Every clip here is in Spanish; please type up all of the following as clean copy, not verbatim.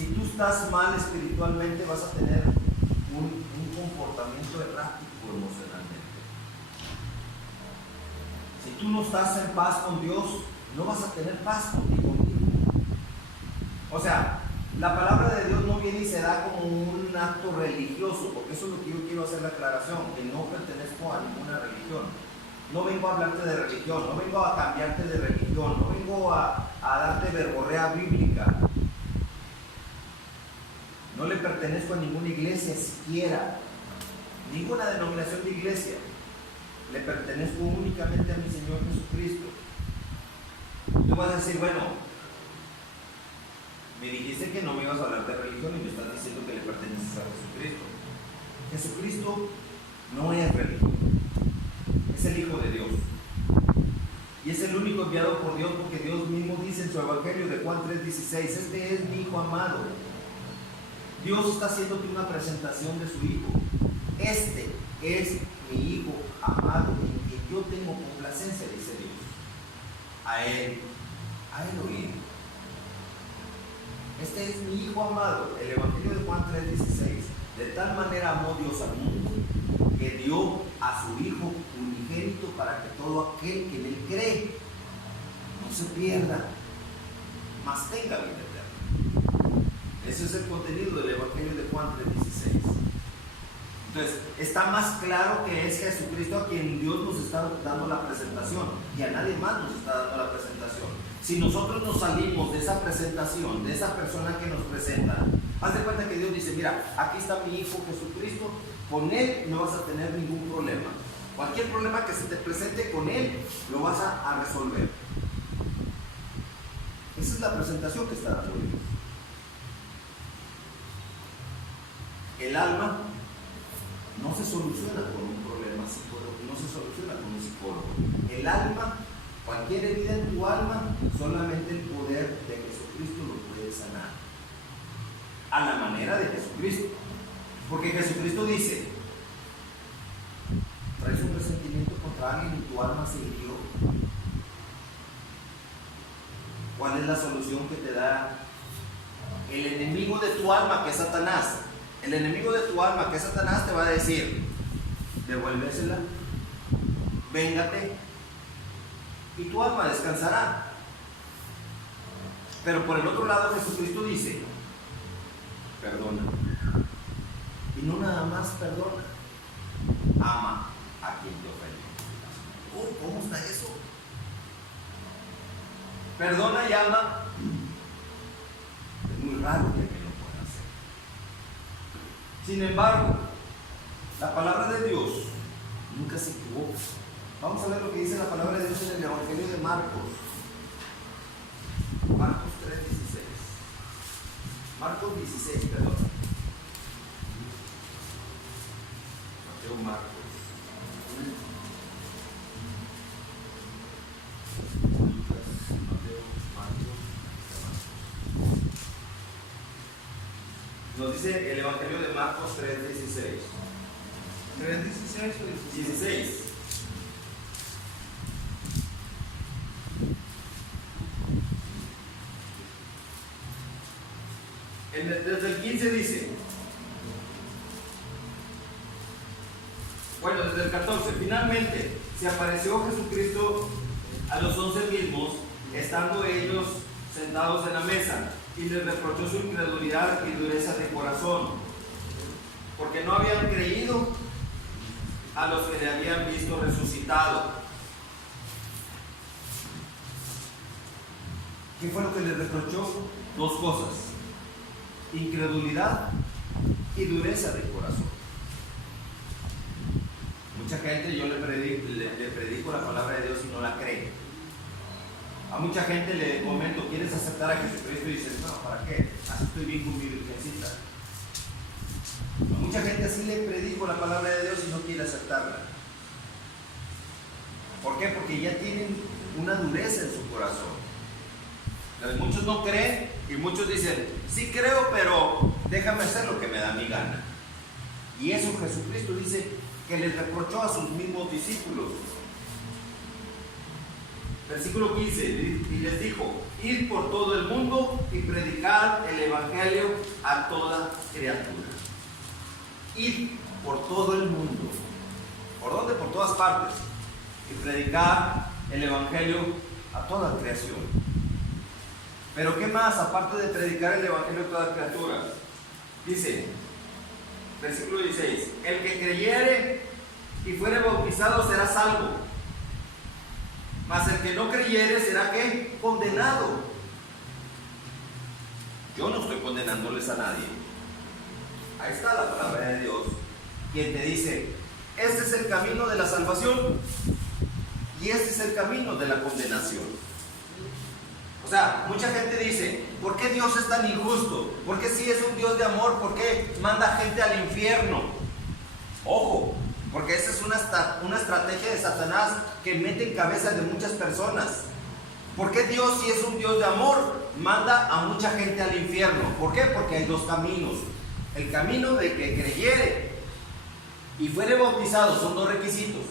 Si tú estás mal espiritualmente, vas a tener un comportamiento errático emocionalmente. Si tú no estás en paz con Dios, no vas a tener paz contigo mismo. O sea, la palabra de Dios no viene y se da como un acto religioso, porque eso es lo que yo quiero hacer la aclaración, que no pertenezco a ninguna religión. No vengo a hablarte de religión, no vengo a cambiarte de religión, no vengo a darte verborrea bíblica. No le pertenezco a ninguna iglesia siquiera, ninguna denominación de iglesia. Le pertenezco únicamente a mi Señor Jesucristo. Tú vas a decir, bueno, me dijiste que no me ibas a hablar de religión y me estás diciendo que le perteneces a Jesucristo. Jesucristo no es religión, es el Hijo de Dios. Y es el único enviado por Dios, porque Dios mismo dice en su Evangelio de Juan 3:16, este es mi Hijo amado. Dios está haciéndote una presentación de su Hijo. Este es mi Hijo amado, en quien yo tengo complacencia, dice Dios. A Él oír. Este es mi Hijo amado. El Evangelio de Juan 3:16. De tal manera amó Dios al mundo que dio a su Hijo unigénito para que todo aquel que en Él cree no se pierda, mas tenga vida eterna. Ese es el contenido del Evangelio de Juan 3:16. Entonces, está más claro que es Jesucristo a quien Dios nos está dando la presentación, y a nadie más nos está dando la presentación. Si nosotros nos salimos de esa presentación, de esa persona que nos presenta, haz de cuenta que Dios dice, mira, aquí está mi Hijo Jesucristo, con Él no vas a tener ningún problema. Cualquier problema que se te presente con Él, lo vas a resolver. Esa es la presentación que está dando Dios. El alma no se soluciona con un problema psicológico, no se soluciona con un psicólogo. El alma, cualquier herida en tu alma, solamente el poder de Jesucristo lo puede sanar. A la manera de Jesucristo. Porque Jesucristo dice, traes un resentimiento contra alguien y tu alma se hirió. ¿Cuál es la solución que te da el enemigo de tu alma, que es Satanás? El enemigo de tu alma, que es Satanás, te va a decir, devuélvesela, véngate, y tu alma descansará. Pero por el otro lado, Jesucristo dice, perdona. Y no nada más perdona, ama a quien te ofende. ¿Cómo está eso? Perdona y ama. Es muy raro que alguien lo pueda hacer. Sin embargo, la palabra de Dios nunca se equivoca. Vamos a ver lo que dice la palabra de Dios en el Evangelio de Marcos. Marcos 3:16. Marcos 16, perdón. Mateo, Marcos. Nos dice el Evangelio de Marcos 3:16. ¿3:16 o 16. Desde el 15 dice, bueno, desde el 14, finalmente se apareció Jesucristo a los 11 mismos, estando ellos sentados en la mesa, y les reprochó su incredulidad y dureza de corazón, porque no habían creído a los que le habían visto resucitado. ¿Qué fue lo que les reprochó? Dos cosas: incredulidad y dureza de corazón. Mucha gente, yo le predico la palabra de Dios y no la cree. A mucha gente le comento, ¿quieres aceptar a Jesucristo? Y dices, no, ¿para qué? Así estoy bien con mi virgencita. A mucha gente así le predico la palabra de Dios y no quiere aceptarla. ¿Por qué? Porque ya tienen una dureza en su corazón. Muchos no creen y muchos dicen, sí creo, pero déjame hacer lo que me da mi gana. Y eso Jesucristo dice que les reprochó a sus mismos discípulos. Versículo 15, y les dijo, id por todo el mundo y predicad el evangelio a toda criatura. Id por todo el mundo. ¿Por dónde? Por todas partes. Y predicar el evangelio a toda creación. Pero ¿qué más aparte de predicar el evangelio a toda criatura? Dice, versículo 16: el que creyere y fuere bautizado será salvo, mas el que no creyere será ¿qué? Condenado. Yo no estoy condenándoles a nadie. Ahí está la palabra de Dios, quien te dice: este es el camino de la salvación y este es el camino de la condenación. O sea, mucha gente dice: ¿por qué Dios es tan injusto? ¿Por qué si es un Dios de amor, por qué manda gente al infierno? Ojo, porque esa es una estrategia de Satanás que mete en cabeza de muchas personas. ¿Por qué Dios, si es un Dios de amor, manda a mucha gente al infierno? ¿Por qué? Porque hay dos caminos. El camino de que creyere y fuere bautizado, son dos requisitos,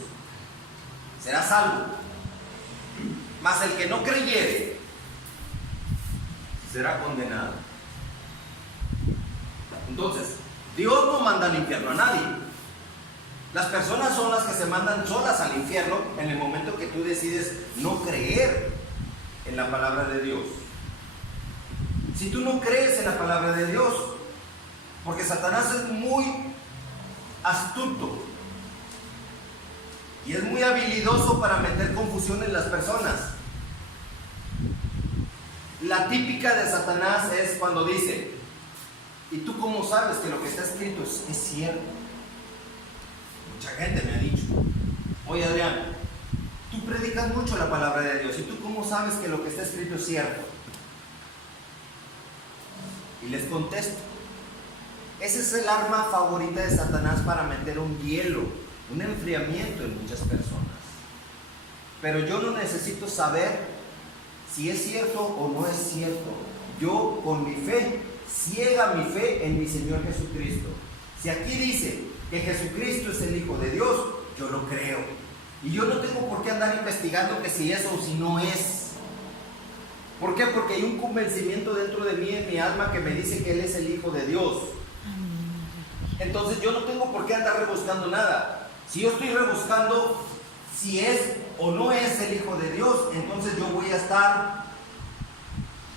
será salvo. Mas el que no creyere será condenado. Entonces, Dios no manda al infierno a nadie. Las personas son las que se mandan solas al infierno en el momento que tú decides no creer en la palabra de Dios. Si tú no crees en la palabra de Dios, porque Satanás es muy astuto y es muy habilidoso para meter confusión en las personas. La típica de Satanás es cuando dice: ¿y tú cómo sabes que lo que está escrito es cierto? Mucha gente me ha dicho: oye Adrián, tú predicas mucho la palabra de Dios, ¿y tú cómo sabes que lo que está escrito es cierto? Y les contesto: ese es el arma favorita de Satanás para meter un hielo, un enfriamiento en muchas personas. Pero yo no necesito saber si es cierto o no es cierto. Yo con mi fe, ciega mi fe en mi Señor Jesucristo. Si aquí dice que Jesucristo es el Hijo de Dios, yo lo creo. Y yo no tengo por qué andar investigando que si es o si no es. ¿Por qué? Porque hay un convencimiento dentro de mí, en mi alma, que me dice que Él es el Hijo de Dios. Entonces yo no tengo por qué andar rebuscando nada. Si yo estoy rebuscando si es o no es el Hijo de Dios, entonces yo voy a estar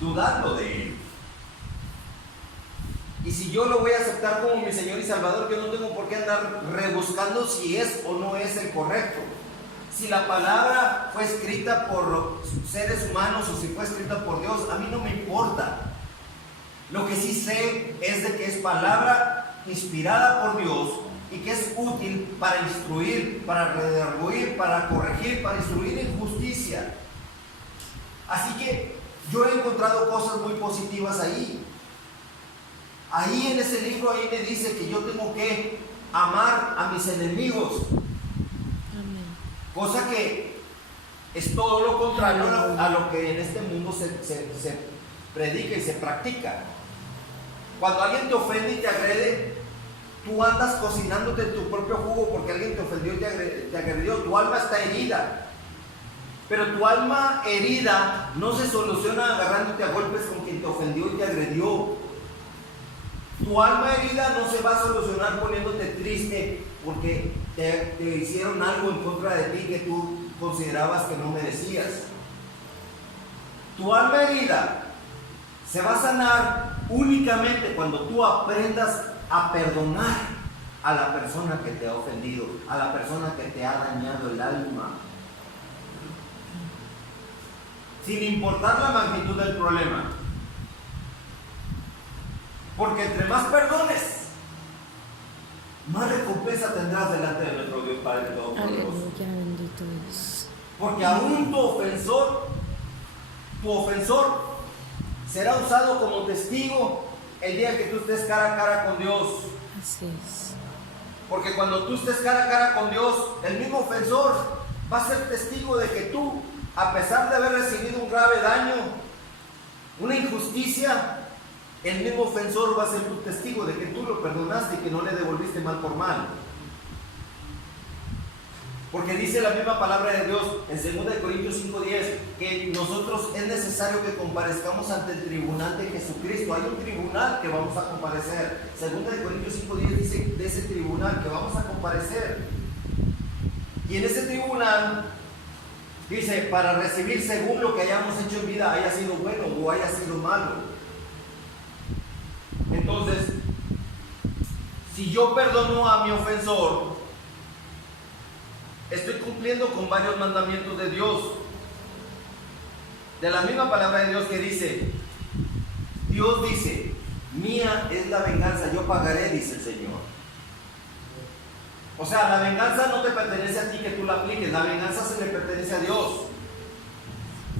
dudando de Él. Y si yo lo voy a aceptar como mi Señor y Salvador, yo no tengo por qué andar rebuscando si es o no es el correcto. Si la palabra fue escrita por seres humanos o si fue escrita por Dios, a mí no me importa. Lo que sí sé es de que es palabra inspirada por Dios y que es útil para instruir, para redarguir, para corregir, para instruir en justicia. Así que yo he encontrado cosas muy positivas ahí. Ahí en ese libro, ahí me dice que yo tengo que amar a mis enemigos. Amén. Cosa que es todo lo contrario a lo que en este mundo se predica y se practica. Cuando alguien te ofende y te agrede, tú andas cocinándote tu propio jugo porque alguien te ofendió y te agredió. Tu alma está herida. Pero tu alma herida no se soluciona agarrándote a golpes con quien te ofendió y te agredió. Tu alma herida no se va a solucionar poniéndote triste porque te hicieron algo en contra de ti que tú considerabas que no merecías. Tu alma herida se va a sanar únicamente cuando tú aprendas a perdonar a la persona que te ha ofendido, a la persona que te ha dañado el alma, sin importar la magnitud del problema. Porque entre más perdones, más recompensa tendrás delante de nuestro Dios Padre Todopoderoso. Porque aún tu ofensor será usado como testigo el día que tú estés cara a cara con Dios. Así es. Porque cuando tú estés cara a cara con Dios, el mismo ofensor va a ser testigo de que tú, a pesar de haber recibido un grave daño, una injusticia, el mismo ofensor va a ser tu testigo de que tú lo perdonaste y que no le devolviste mal por mal. Porque dice la misma palabra de Dios en 2 Corintios 5:10 que nosotros es necesario que comparezcamos ante el tribunal de Jesucristo. Hay un tribunal que vamos a comparecer. 2 Corintios 5:10 dice de ese tribunal que vamos a comparecer. Y en ese tribunal dice, para recibir según lo que hayamos hecho en vida, haya sido bueno o haya sido malo. Entonces, si yo perdono a mi ofensor, estoy cumpliendo con varios mandamientos de Dios. De la misma palabra de Dios que dice, Dios dice, mía es la venganza, yo pagaré, dice el Señor. O sea, la venganza no te pertenece a ti que tú la apliques, la venganza se le pertenece a Dios.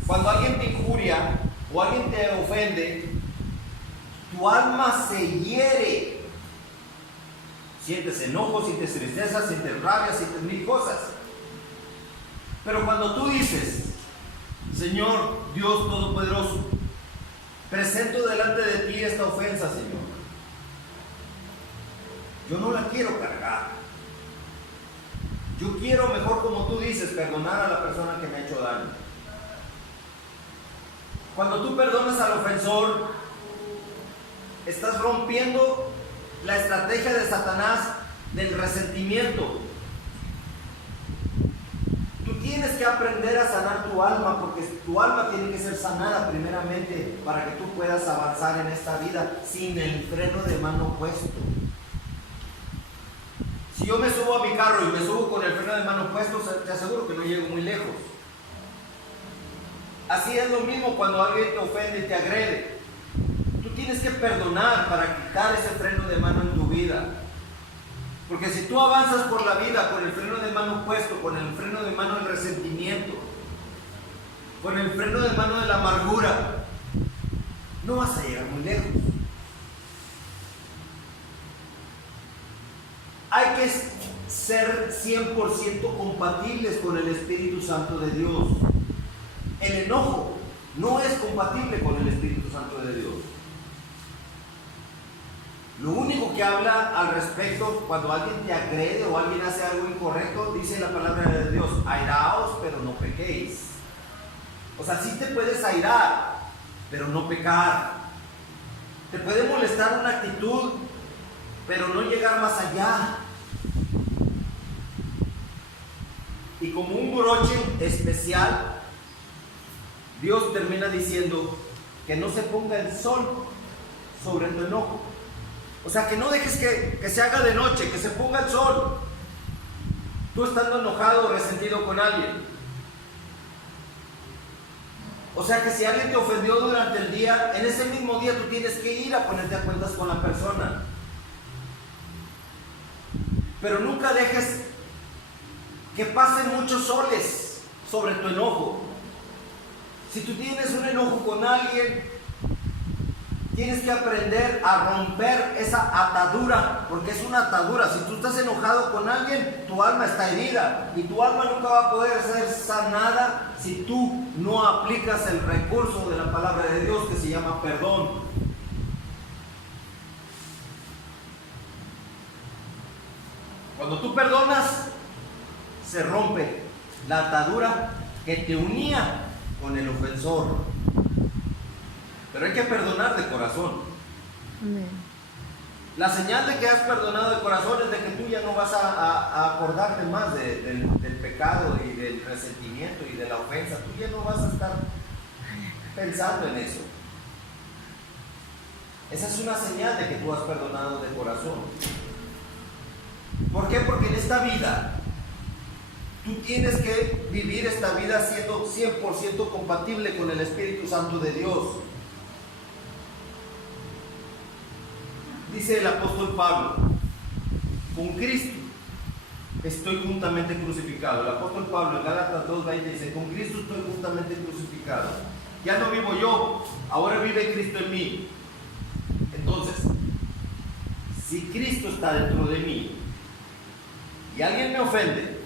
Cuando alguien te injuria o alguien te ofende, tu alma se hiere. Sientes enojo, sientes tristeza, sientes rabia, sientes mil cosas. Pero cuando tú dices, Señor Dios Todopoderoso, presento delante de ti esta ofensa, Señor. Yo no la quiero cargar. Yo quiero, mejor como tú dices, perdonar a la persona que me ha hecho daño. Cuando tú perdonas al ofensor, estás rompiendo la estrategia de Satanás del resentimiento. Tú tienes que aprender a sanar tu alma, porque tu alma tiene que ser sanada primeramente para que tú puedas avanzar en esta vida sin el freno de mano puesto. Si yo me subo a mi carro y me subo con el freno de mano puesto, te aseguro que no llego muy lejos. Así es lo mismo cuando alguien te ofende y te agrede. Tú tienes que perdonar para quitar ese freno de mano en tu vida. Porque si tú avanzas por la vida con el freno de mano puesto, con el freno de mano del resentimiento, con el freno de mano de la amargura, no vas a llegar muy lejos. Hay que ser 100% compatibles con el Espíritu Santo de Dios. El enojo no es compatible con el Espíritu Santo de Dios. Lo único que habla al respecto cuando alguien te agrede o alguien hace algo incorrecto, dice la palabra de Dios, airaos, pero no pequéis. O sea, sí te puedes airar, pero no pecar. Te puede molestar una actitud, pero no llegar más allá. Y como un broche especial, Dios termina diciendo que no se ponga el sol sobre tu enojo. O sea, que no dejes que se haga de noche, que se ponga el sol. Tú estando enojado o resentido con alguien. O sea, que si alguien te ofendió durante el día, en ese mismo día tú tienes que ir a ponerte a cuentas con la persona. Pero nunca dejes que pasen muchos soles sobre tu enojo. Si tú tienes un enojo con alguien, tienes que aprender a romper esa atadura, porque es una atadura. Si tú estás enojado con alguien, tu alma está herida y tu alma nunca va a poder ser sanada si tú no aplicas el recurso de la palabra de Dios que se llama perdón. Cuando tú perdonas, se rompe la atadura que te unía con el ofensor. Pero hay que perdonar de corazón. Amén. La señal de que has perdonado de corazón es de que tú ya no vas a acordarte más del pecado y del resentimiento y de la ofensa. Tú ya no vas a estar pensando en eso. Esa es una señal de que tú has perdonado de corazón. ¿Por qué? Porque en esta vida tú tienes que vivir esta vida siendo 100% compatible con el Espíritu Santo de Dios. Dice el apóstol Pablo, con Cristo estoy juntamente crucificado. El apóstol Pablo en Gálatas 2:20 dice, con Cristo estoy juntamente crucificado. Ya no vivo yo, ahora vive Cristo en mí. Entonces, si Cristo está dentro de mí y alguien me ofende,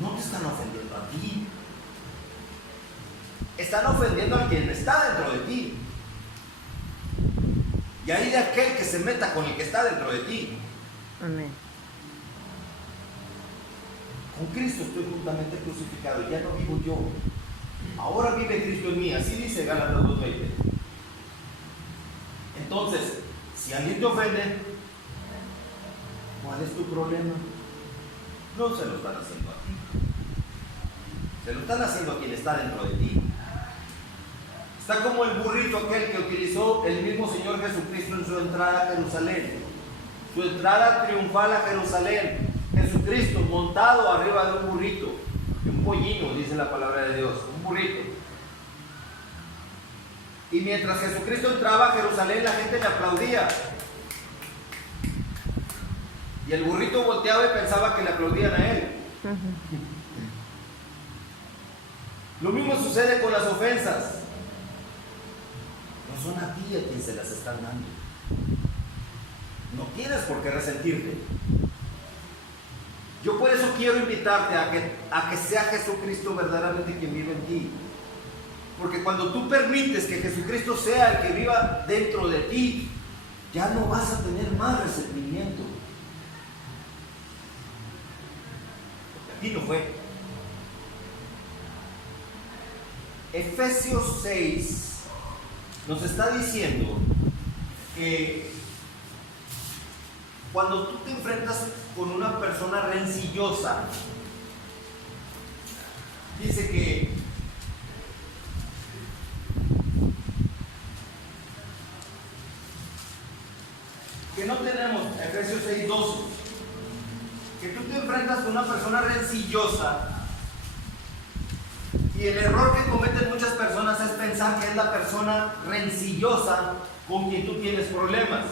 no te están ofendiendo a ti, están ofendiendo a quien está dentro de ti. Y ahí de aquel que se meta con el que está dentro de ti. Amén. Con Cristo estoy juntamente crucificado, ya no vivo yo. Ahora vive Cristo en mí, así dice Gálatas 2:20. Entonces, si alguien te ofende, ¿cuál es tu problema? No se lo están haciendo a ti. Se lo están haciendo a quien está dentro de ti. Está como el burrito aquel que utilizó el mismo Señor Jesucristo en su entrada a Jerusalén. Su entrada triunfal a Jerusalén. Jesucristo montado arriba de un burrito, de un pollino, dice la palabra de Dios, un burrito. Y mientras Jesucristo entraba a Jerusalén, la gente le aplaudía. Y el burrito volteaba y pensaba que le aplaudían a él. Lo mismo sucede con las ofensas. No son a ti a quien se las están dando. No tienes por qué resentirte. Yo por eso quiero invitarte a que sea Jesucristo verdaderamente quien vive en ti. Porque cuando tú permites que Jesucristo sea el que viva dentro de ti, ya no vas a tener más resentimiento. Porque aquí no fue. Efesios 6 nos está diciendo que cuando tú te enfrentas con una persona rencillosa, dice que no tenemos, Efesios 6:12, que tú te enfrentas con una persona rencillosa y el error que cometen muchas personas es pensar que es la persona rencillosa con quien tú tienes problemas.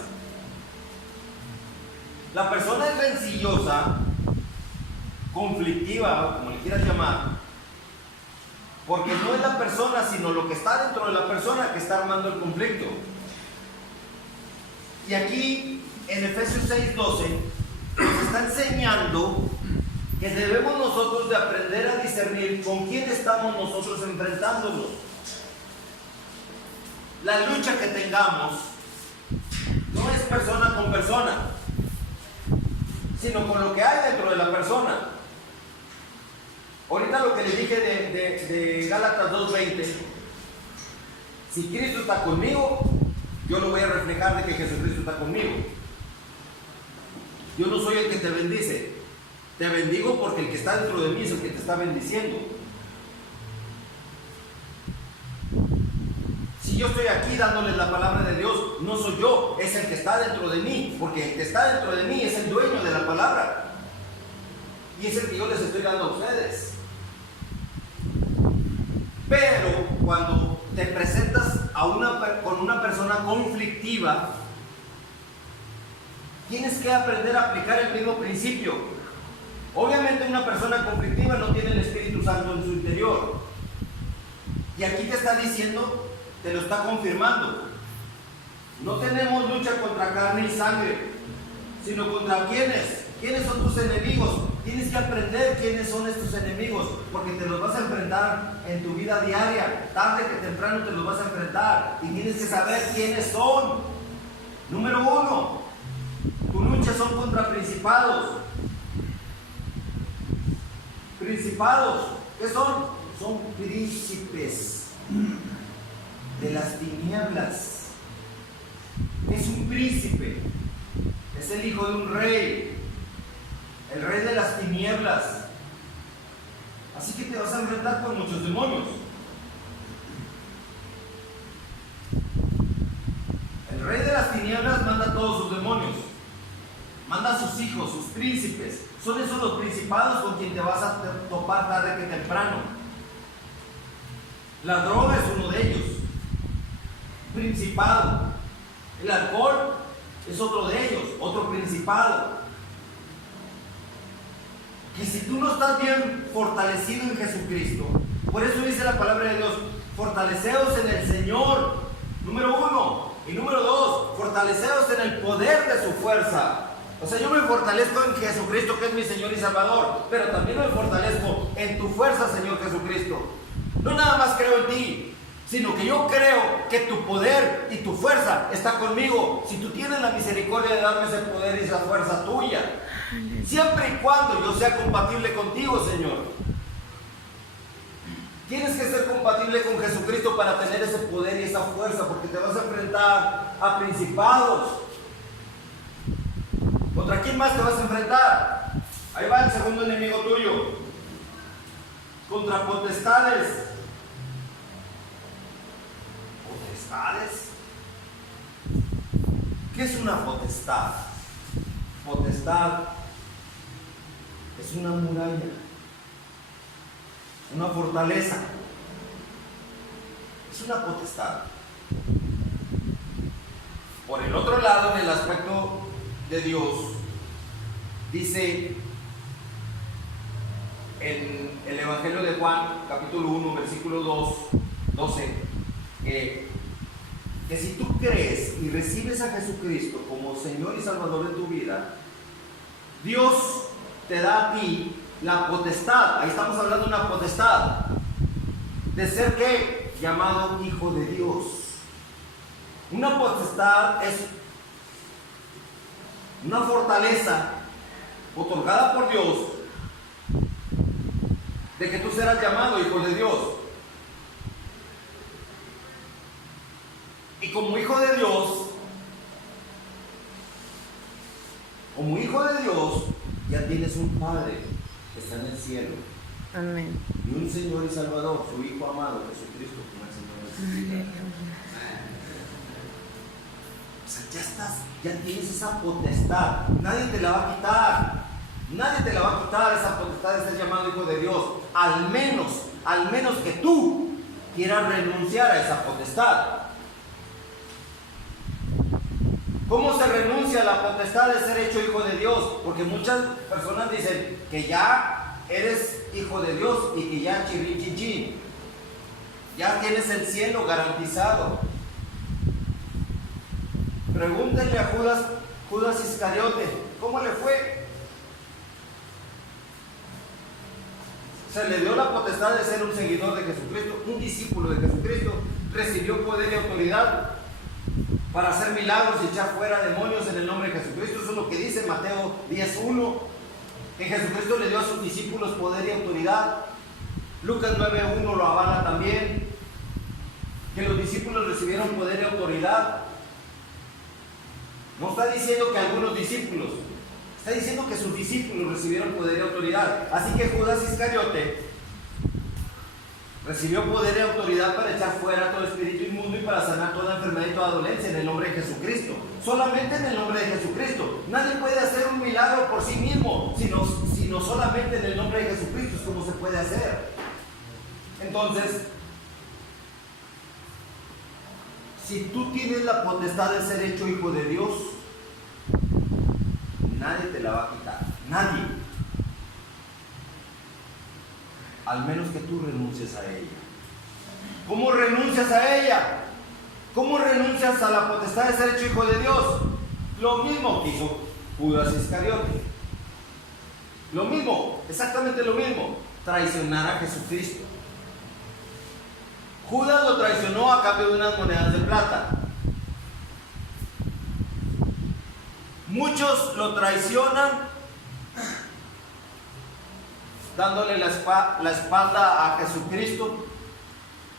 La persona es rencillosa, conflictiva, como le quieras llamar, porque no es la persona, sino lo que está dentro de la persona que está armando el conflicto. Y aquí, en Efesios 6:12, nos está enseñando que debemos nosotros de aprender a discernir con quién estamos nosotros enfrentándonos. La lucha que tengamos no es persona con persona, sino con lo que hay dentro de la persona. Ahorita lo que les dije de Gálatas 2:20, si Cristo está conmigo, yo lo voy a reflejar de que Jesucristo está conmigo. Yo no soy el que te bendice, te bendigo porque el que está dentro de mí es el que te está bendiciendo. Si yo estoy aquí dándoles la palabra de Dios, no soy yo, es el que está dentro de mí, porque el que está dentro de mí es el dueño de la palabra y es el que yo les estoy dando a ustedes. Pero cuando te presentas con una persona conflictiva, tienes que aprender a aplicar el mismo principio. Obviamente una persona conflictiva no tiene el Espíritu Santo en su interior, y aquí te está diciendo, te lo está confirmando, no tenemos lucha contra carne y sangre, sino contra ¿quiénes? ¿Quiénes son tus enemigos? Tienes que aprender quiénes son estos enemigos, porque te los vas a enfrentar en tu vida diaria, tarde que temprano te los vas a enfrentar, y tienes que saber quiénes son. Número 1, tu lucha son contra principados. Principados, ¿qué son? Son príncipes de las tinieblas. Es un príncipe, es el hijo de un rey, el rey de las tinieblas. Así que te vas a enfrentar con muchos demonios. El rey de las tinieblas manda a todos sus demonios, manda a sus hijos, sus príncipes. Son esos los principados con quien te vas a topar tarde que temprano. La droga es uno de ellos, principado. El alcohol es otro de ellos, otro principado. Que si tú no estás bien fortalecido en Jesucristo, por eso dice la palabra de Dios, fortaleceos en el Señor, número 1, y número 2, fortaleceos en el poder de su fuerza. O sea, yo me fortalezco en Jesucristo, que es mi Señor y Salvador, pero también me fortalezco en tu fuerza, Señor Jesucristo. No nada más creo en ti, sino que yo creo que tu poder y tu fuerza está conmigo. Si tú tienes la misericordia de darme ese poder y esa fuerza tuya, siempre y cuando yo sea compatible contigo, Señor. Tienes que ser compatible con Jesucristo para tener ese poder y esa fuerza, porque te vas a enfrentar a principados. ¿Contra quién más te vas a enfrentar? Ahí va el segundo enemigo tuyo. Contra potestades. ¿Potestades? ¿Qué es una potestad? Potestad es una muralla, una fortaleza. Es una potestad. Por el otro lado, en el aspecto de Dios, dice en el Evangelio de Juan, capítulo 1, versículo 12, que si tú crees y recibes a Jesucristo como Señor y Salvador de tu vida, Dios te da a ti la potestad, ahí estamos hablando de una potestad, de ser ¿qué? Llamado hijo de Dios. Una potestad es una fortaleza otorgada por Dios de que tú serás llamado hijo de Dios. Y como hijo de Dios, ya tienes un Padre que está en el cielo. Amén. Y un Señor y Salvador, su Hijo amado, Jesucristo, como el Señor de su vida. O sea, ya tienes esa potestad. Nadie te la va a quitar. Nadie te la va a quitar esa potestad de ser llamado hijo de Dios. Al menos que tú quieras renunciar a esa potestad. ¿Cómo se renuncia a la potestad de ser hecho hijo de Dios? Porque muchas personas dicen que ya eres hijo de Dios y que ya chirrichichín, ya tienes el cielo garantizado. Pregúntenle a Judas Iscariote, ¿cómo le fue? Se le dio la potestad de ser un seguidor de Jesucristo, un discípulo de Jesucristo, recibió poder y autoridad para hacer milagros y echar fuera demonios en el nombre de Jesucristo. Eso es lo que dice Mateo 10:1, que Jesucristo le dio a sus discípulos poder y autoridad. Lucas 9:1 lo avala también, que los discípulos recibieron poder y autoridad. No está diciendo que algunos discípulos, está diciendo que sus discípulos recibieron poder y autoridad. Así que Judas Iscariote recibió poder y autoridad para echar fuera todo espíritu inmundo y para sanar toda enfermedad y toda dolencia en el nombre de Jesucristo. Solamente en el nombre de Jesucristo. Nadie puede hacer un milagro por sí mismo, sino solamente en el nombre de Jesucristo es como se puede hacer. Entonces, si tú tienes la potestad de ser hecho hijo de Dios, nadie te la va a quitar. Nadie. Al menos que tú renuncies a ella. ¿Cómo renuncias a ella? ¿Cómo renuncias a la potestad de ser hecho hijo de Dios? Lo mismo que hizo Judas Iscariote. Lo mismo, exactamente lo mismo. Traicionar a Jesucristo. Judas lo traicionó a cambio de unas monedas de plata. Muchos lo traicionan dándole la espalda a Jesucristo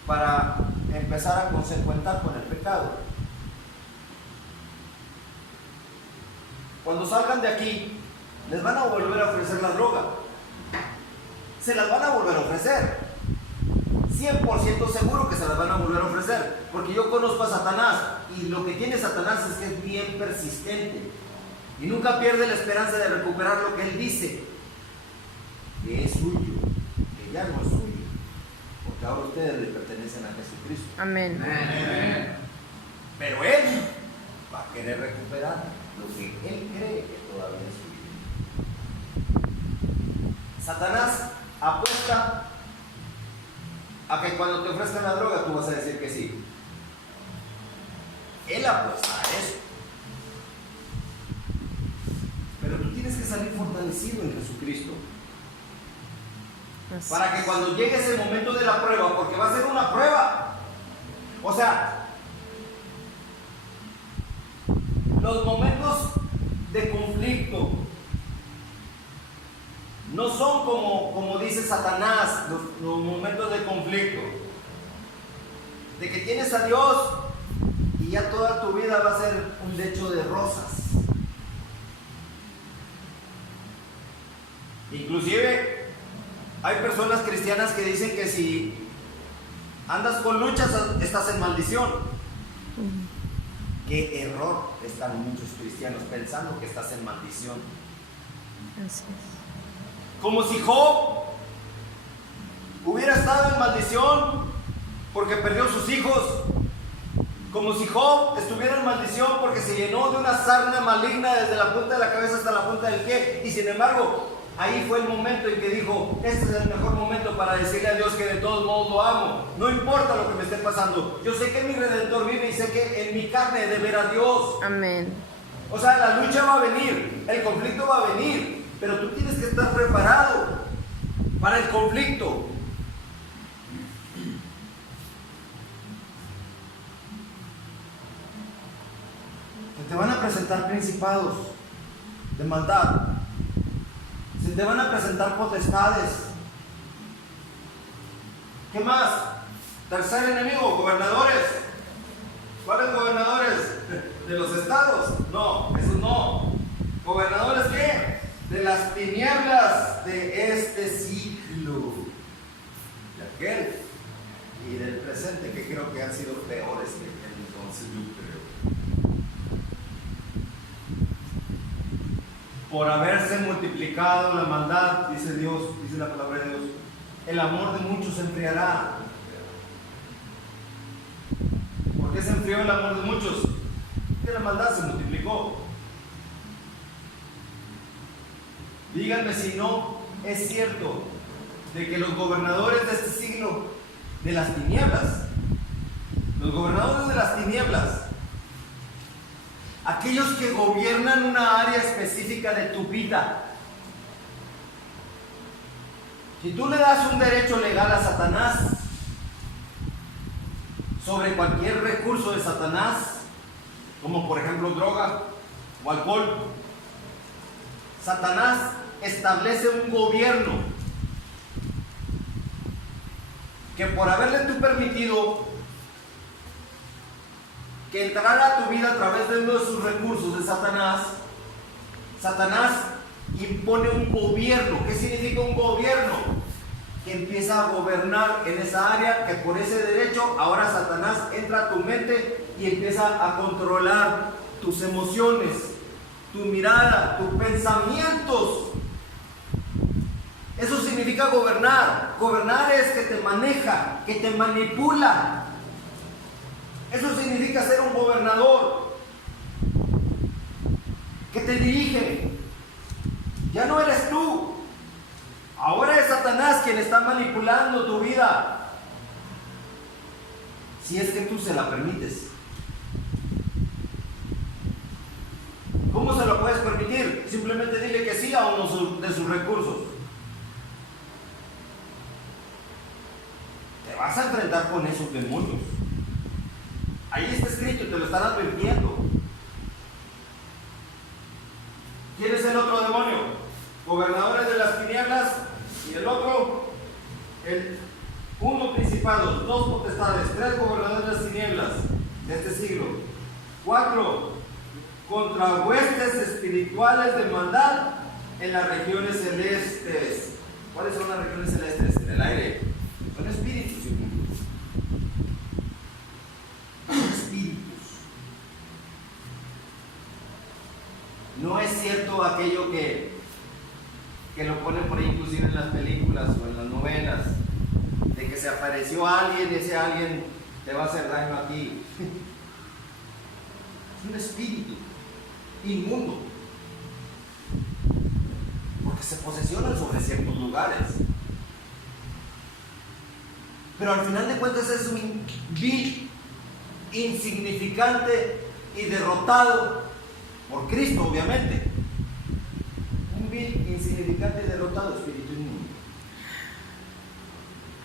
para empezar a consecuentar con el pecado. Cuando salgan de aquí, les van a volver a ofrecer la droga. Se las van a volver a ofrecer. 100% seguro que se las van a volver a ofrecer. Porque yo conozco a Satanás. Y lo que tiene Satanás es que es bien persistente. Y nunca pierde la esperanza de recuperar lo que él dice que es suyo, que ya no es suyo, porque ahora ustedes le pertenecen a Jesucristo. Amén. Amén. Pero él va a querer recuperar lo que él cree que todavía es suyo. Satanás apuesta a que cuando te ofrezcan la droga tú vas a decir que sí. Él apuesta a eso. Pero tú tienes que salir fortalecido en Jesucristo. Para que cuando llegue ese momento de la prueba, porque va a ser una prueba, O sea, los momentos de conflicto no son como dice Satanás, los momentos de conflicto, de que tienes a Dios y ya toda tu vida va a ser un lecho de rosas. Inclusive hay personas cristianas que dicen que si andas con luchas estás en maldición. Qué error están muchos cristianos pensando que estás en maldición. Así es. Como si Job hubiera estado en maldición porque perdió sus hijos. Como si Job estuviera en maldición porque se llenó de una sarna maligna desde la punta de la cabeza hasta la punta del pie. Y sin embargo, ahí fue el momento en que dijo, este es el mejor momento para decirle a Dios que de todos modos lo amo. No importa lo que me esté pasando. Yo sé que mi Redentor vive y sé que en mi carne de ver a Dios. Amén. O sea, la lucha va a venir, el conflicto va a venir, pero tú tienes que estar preparado para el conflicto. Se te van a presentar principados de maldad. Se te van a presentar potestades. ¿Qué más? Tercer enemigo, gobernadores. ¿Cuáles gobernadores? ¿De los estados? No, esos no. ¿Gobernadores qué? De las tinieblas de este siglo. De aquel y del presente, que creo que han sido peores que aquel entonces, yo creo. Por haberse multiplicado la maldad, dice Dios, dice la palabra de Dios, el amor de muchos se enfriará. ¿Por qué se enfrió el amor de muchos? Porque la maldad se multiplicó. Díganme si no es cierto de que los gobernadores de este siglo, de las tinieblas, los gobernadores de las tinieblas, aquellos que gobiernan una área específica de tu vida, si tú le das un derecho legal a Satanás sobre cualquier recurso de Satanás, como por ejemplo droga o alcohol, Satanás establece un gobierno que por haberle tú permitido que entrara a tu vida a través de uno de sus recursos de Satanás, Satanás impone un gobierno. ¿Qué significa un gobierno? Que empieza a gobernar en esa área, que por ese derecho ahora Satanás entra a tu mente y empieza a controlar tus emociones, tu mirada, tus pensamientos. Eso significa gobernar. Gobernar es que te maneja, que te manipula. Eso significa ser un gobernador que te dirige. Ya no eres tú. Ahora es Satanás quien está manipulando tu vida. Si es que tú se la permites. ¿Cómo se lo puedes permitir? Simplemente dile que sí a uno de sus recursos. Te vas a enfrentar con esos demonios. Ahí está escrito, te lo están advirtiendo. ¿Quién es el otro demonio? Gobernadores de las tinieblas y el otro, uno principados, dos potestades, tres gobernadores de las tinieblas de este siglo. 4, contra huestes espirituales de maldad en las regiones celestes. ¿Cuáles son las regiones celestes? En el aire. Son espíritus. No es cierto aquello que lo ponen por ahí inclusive en las películas o en las novelas, de que se apareció alguien y ese alguien te va a hacer daño a ti. Es un espíritu inmundo, porque se posesionan sobre ciertos lugares. Pero al final de cuentas es un vil, insignificante y derrotado por Cristo, obviamente. Un vil, insignificante y derrotado espíritu inmundo.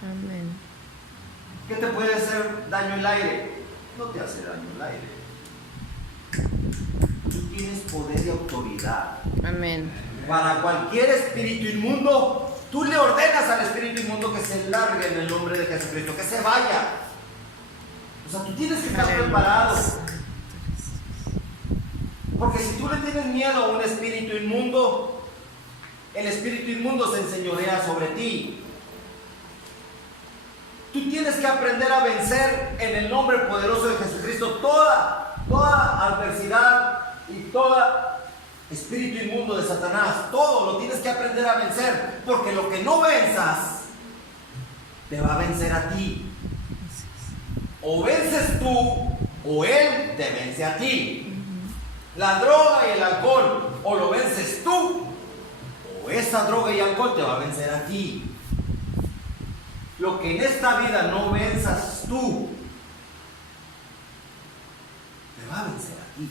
Amén. ¿Qué te puede hacer daño el aire? No te hace daño el aire. Tú tienes poder y autoridad. Amén. Para cualquier espíritu inmundo, tú le ordenas al espíritu inmundo que se largue en el nombre de Jesucristo, que se vaya. O sea, tú tienes que estar preparado. Porque si tú le tienes miedo a un espíritu inmundo, el espíritu inmundo se enseñorea sobre ti. Tú tienes que aprender a vencer en el nombre poderoso de Jesucristo toda adversidad y todo espíritu inmundo de Satanás. Todo lo tienes que aprender a vencer, porque lo que no venzas te va a vencer a ti. O vences tú, o él te vence a ti. La droga y el alcohol, o lo vences tú, o esa droga y alcohol te va a vencer a ti. Lo que en esta vida no venzas tú, te va a vencer a ti.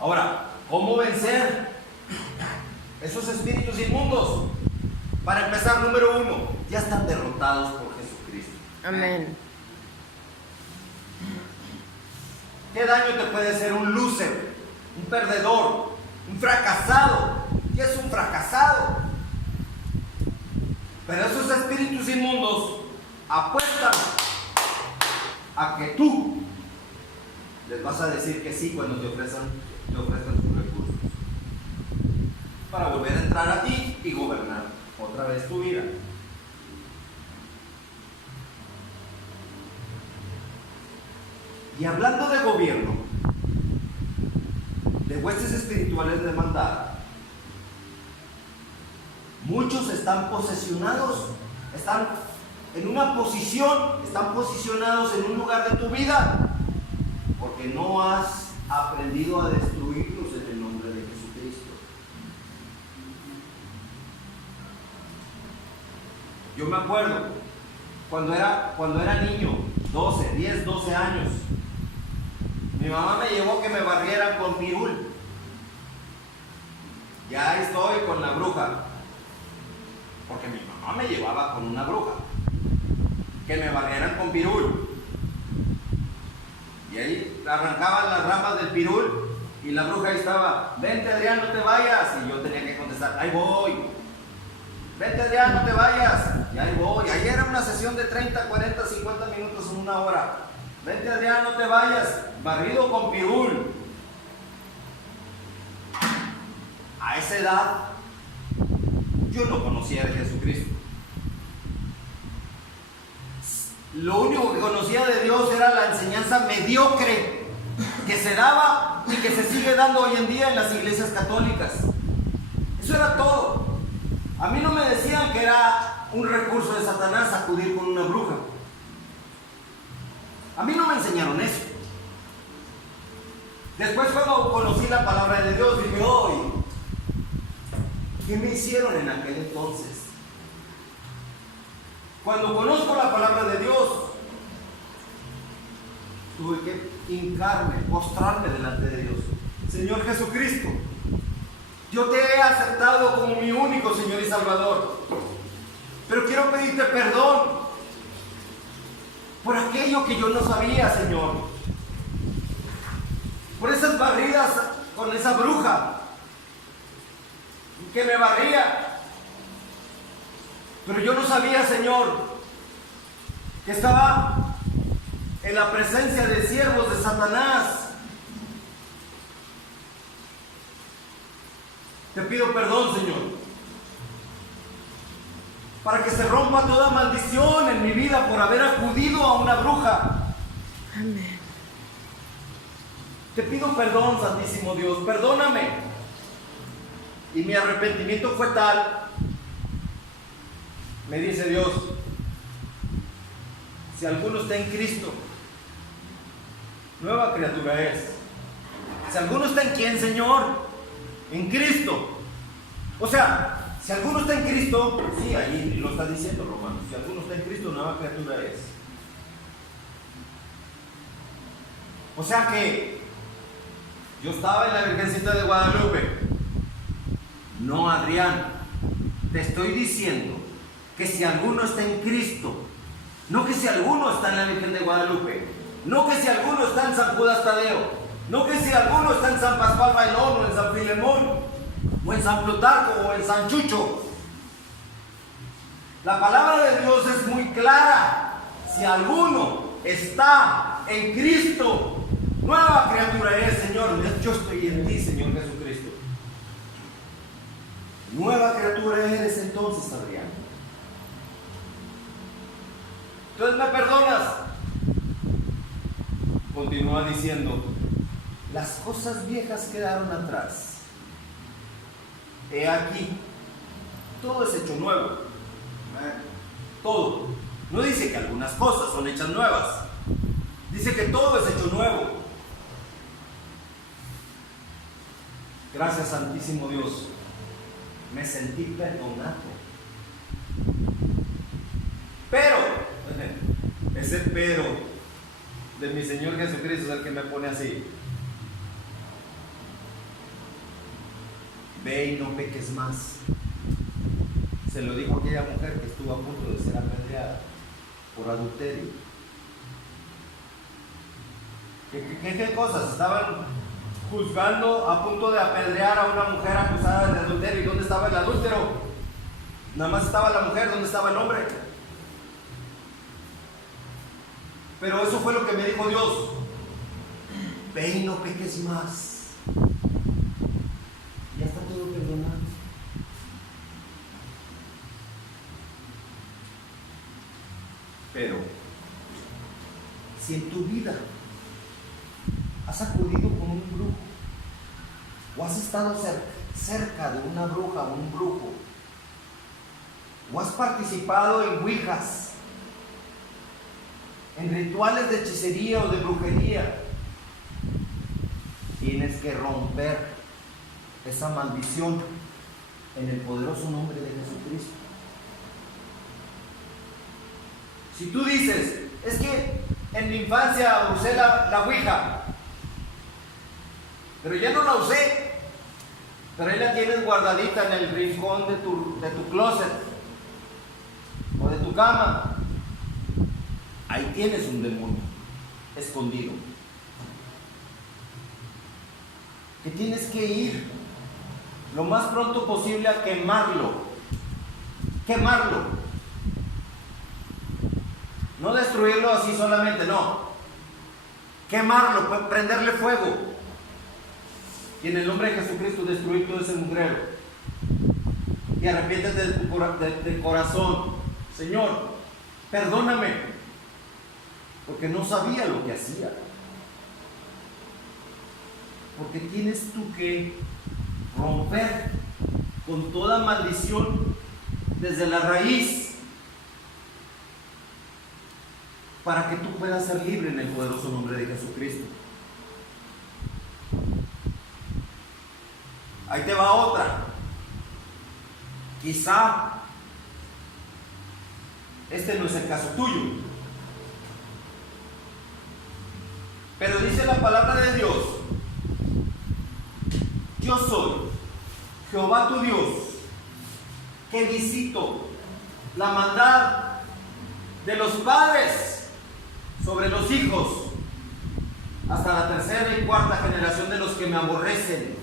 Ahora, ¿cómo vencer esos espíritus inmundos? Para empezar, número 1, ya están derrotados por Jesucristo. Amén. ¿Qué daño te puede hacer un loser, un perdedor, un fracasado? ¿Qué es un fracasado? Pero esos espíritus inmundos apuestan a que tú les vas a decir que sí cuando te ofrezcan tus recursos, para volver a entrar a ti y gobernar otra vez tu vida. Y hablando de gobierno, de huestes espirituales de maldad, muchos están posesionados, están en una posición, están posicionados en un lugar de tu vida, porque no has aprendido a destruirlos en el nombre de Jesucristo. Yo me acuerdo cuando era niño, 10, 12 años, mi mamá me llevó a que me barrieran con pirul. Ya estoy con la bruja, porque mi mamá me llevaba con una bruja, que me barrieran con pirul. Y ahí arrancaban las ramas del pirul y la bruja ahí estaba: vente Adrián, no te vayas. Y yo tenía que contestar: ahí voy. Vente Adrián, no te vayas. Y ahí voy. Ahí era una sesión de 30, 40, 50 minutos en una hora. Vente Adrián, no te vayas. Barrido con pirul. A esa edad yo no conocía de Jesucristo. Lo único que conocía de Dios era la enseñanza mediocre que se daba y que se sigue dando hoy en día en las iglesias católicas. Eso era todo. A mí no me decían que era un recurso de Satanás acudir con una bruja. A mí no me enseñaron eso. Después, cuando conocí la palabra de Dios, dije: ¡ay! ¿Qué me hicieron en aquel entonces? Cuando conozco la palabra de Dios, tuve que hincarme, postrarme delante de Dios. Señor Jesucristo, yo te he aceptado como mi único Señor y Salvador, pero quiero pedirte perdón por aquello que yo no sabía, Señor, por esas barridas con esa bruja que me barría. Pero yo no sabía, Señor, que estaba en la presencia de siervos de Satanás. Te pido perdón, Señor, para que se rompa toda maldición en mi vida por haber acudido a una bruja. Amén. Te pido perdón, Santísimo Dios, perdóname. Y mi arrepentimiento fue tal, me dice Dios: si alguno está en Cristo, nueva criatura es. Si alguno está en ¿quién, Señor? En Cristo. O sea, si alguno está en Cristo, sí, ahí lo está diciendo Romanos: si alguno está en Cristo, nueva criatura es. O sea que yo estaba en la Virgencita de Guadalupe. No, Adrián, te estoy diciendo que si alguno está en Cristo, No que si alguno está en la Virgen de Guadalupe, no que si alguno está en San Judas Tadeo, no que si alguno está en San Pascual Bailón o en San Filemón o en San Plutarco o en San Chucho. La palabra de Dios es muy clara. Si alguno está en Cristo, nueva criatura es, Señor. Yo estoy en ti, Señor Jesucristo. Nueva criatura eres entonces, Adrián. Entonces me perdonas. Continúa diciendo, las cosas viejas quedaron atrás. He aquí, todo es hecho nuevo. Todo. No dice que algunas cosas son hechas nuevas. Dice que todo es hecho nuevo. Gracias, Santísimo Dios. Me sentí perdonado. Pero, ese pero de mi Señor Jesucristo es el que me pone así. Ve y no peques más. Se lo dijo aquella mujer que estuvo a punto de ser apedreada por adulterio. ¿Qué cosas? Estaban juzgando a punto de apedrear a una mujer acusada de adulterio. ¿Y dónde estaba el adúltero? Nada más estaba la mujer, ¿dónde estaba el hombre? Pero eso fue lo que me dijo Dios. Ve y no peques más. Ya está todo perdonado. Pero, si en tu vida has acudido con un brujo, o has estado cerca de una bruja o un brujo, o has participado en ouijas, en rituales de hechicería o de brujería, tienes que romper esa maldición en el poderoso nombre de Jesucristo. Si tú dices, es que en mi infancia usé la ouija, pero ya no la usé, pero ahí la tienes guardadita en el rincón de tu closet o de tu cama, ahí tienes un demonio escondido que tienes que ir lo más pronto posible a quemarlo. No destruirlo así solamente, no. Quemarlo, prenderle fuego. Y en el nombre de Jesucristo destruir todo ese mugrero. Y arrepiéntete de corazón. Señor, perdóname, porque no sabía lo que hacía. Porque tienes tú que romper con toda maldición desde la raíz, para que tú puedas ser libre en el poderoso nombre de Jesucristo. Ahí te va otra. Quizá este no es el caso tuyo, pero dice la palabra de Dios: yo soy Jehová tu Dios, que visito la maldad de los padres sobre los hijos, hasta la tercera y cuarta generación de los que me aborrecen.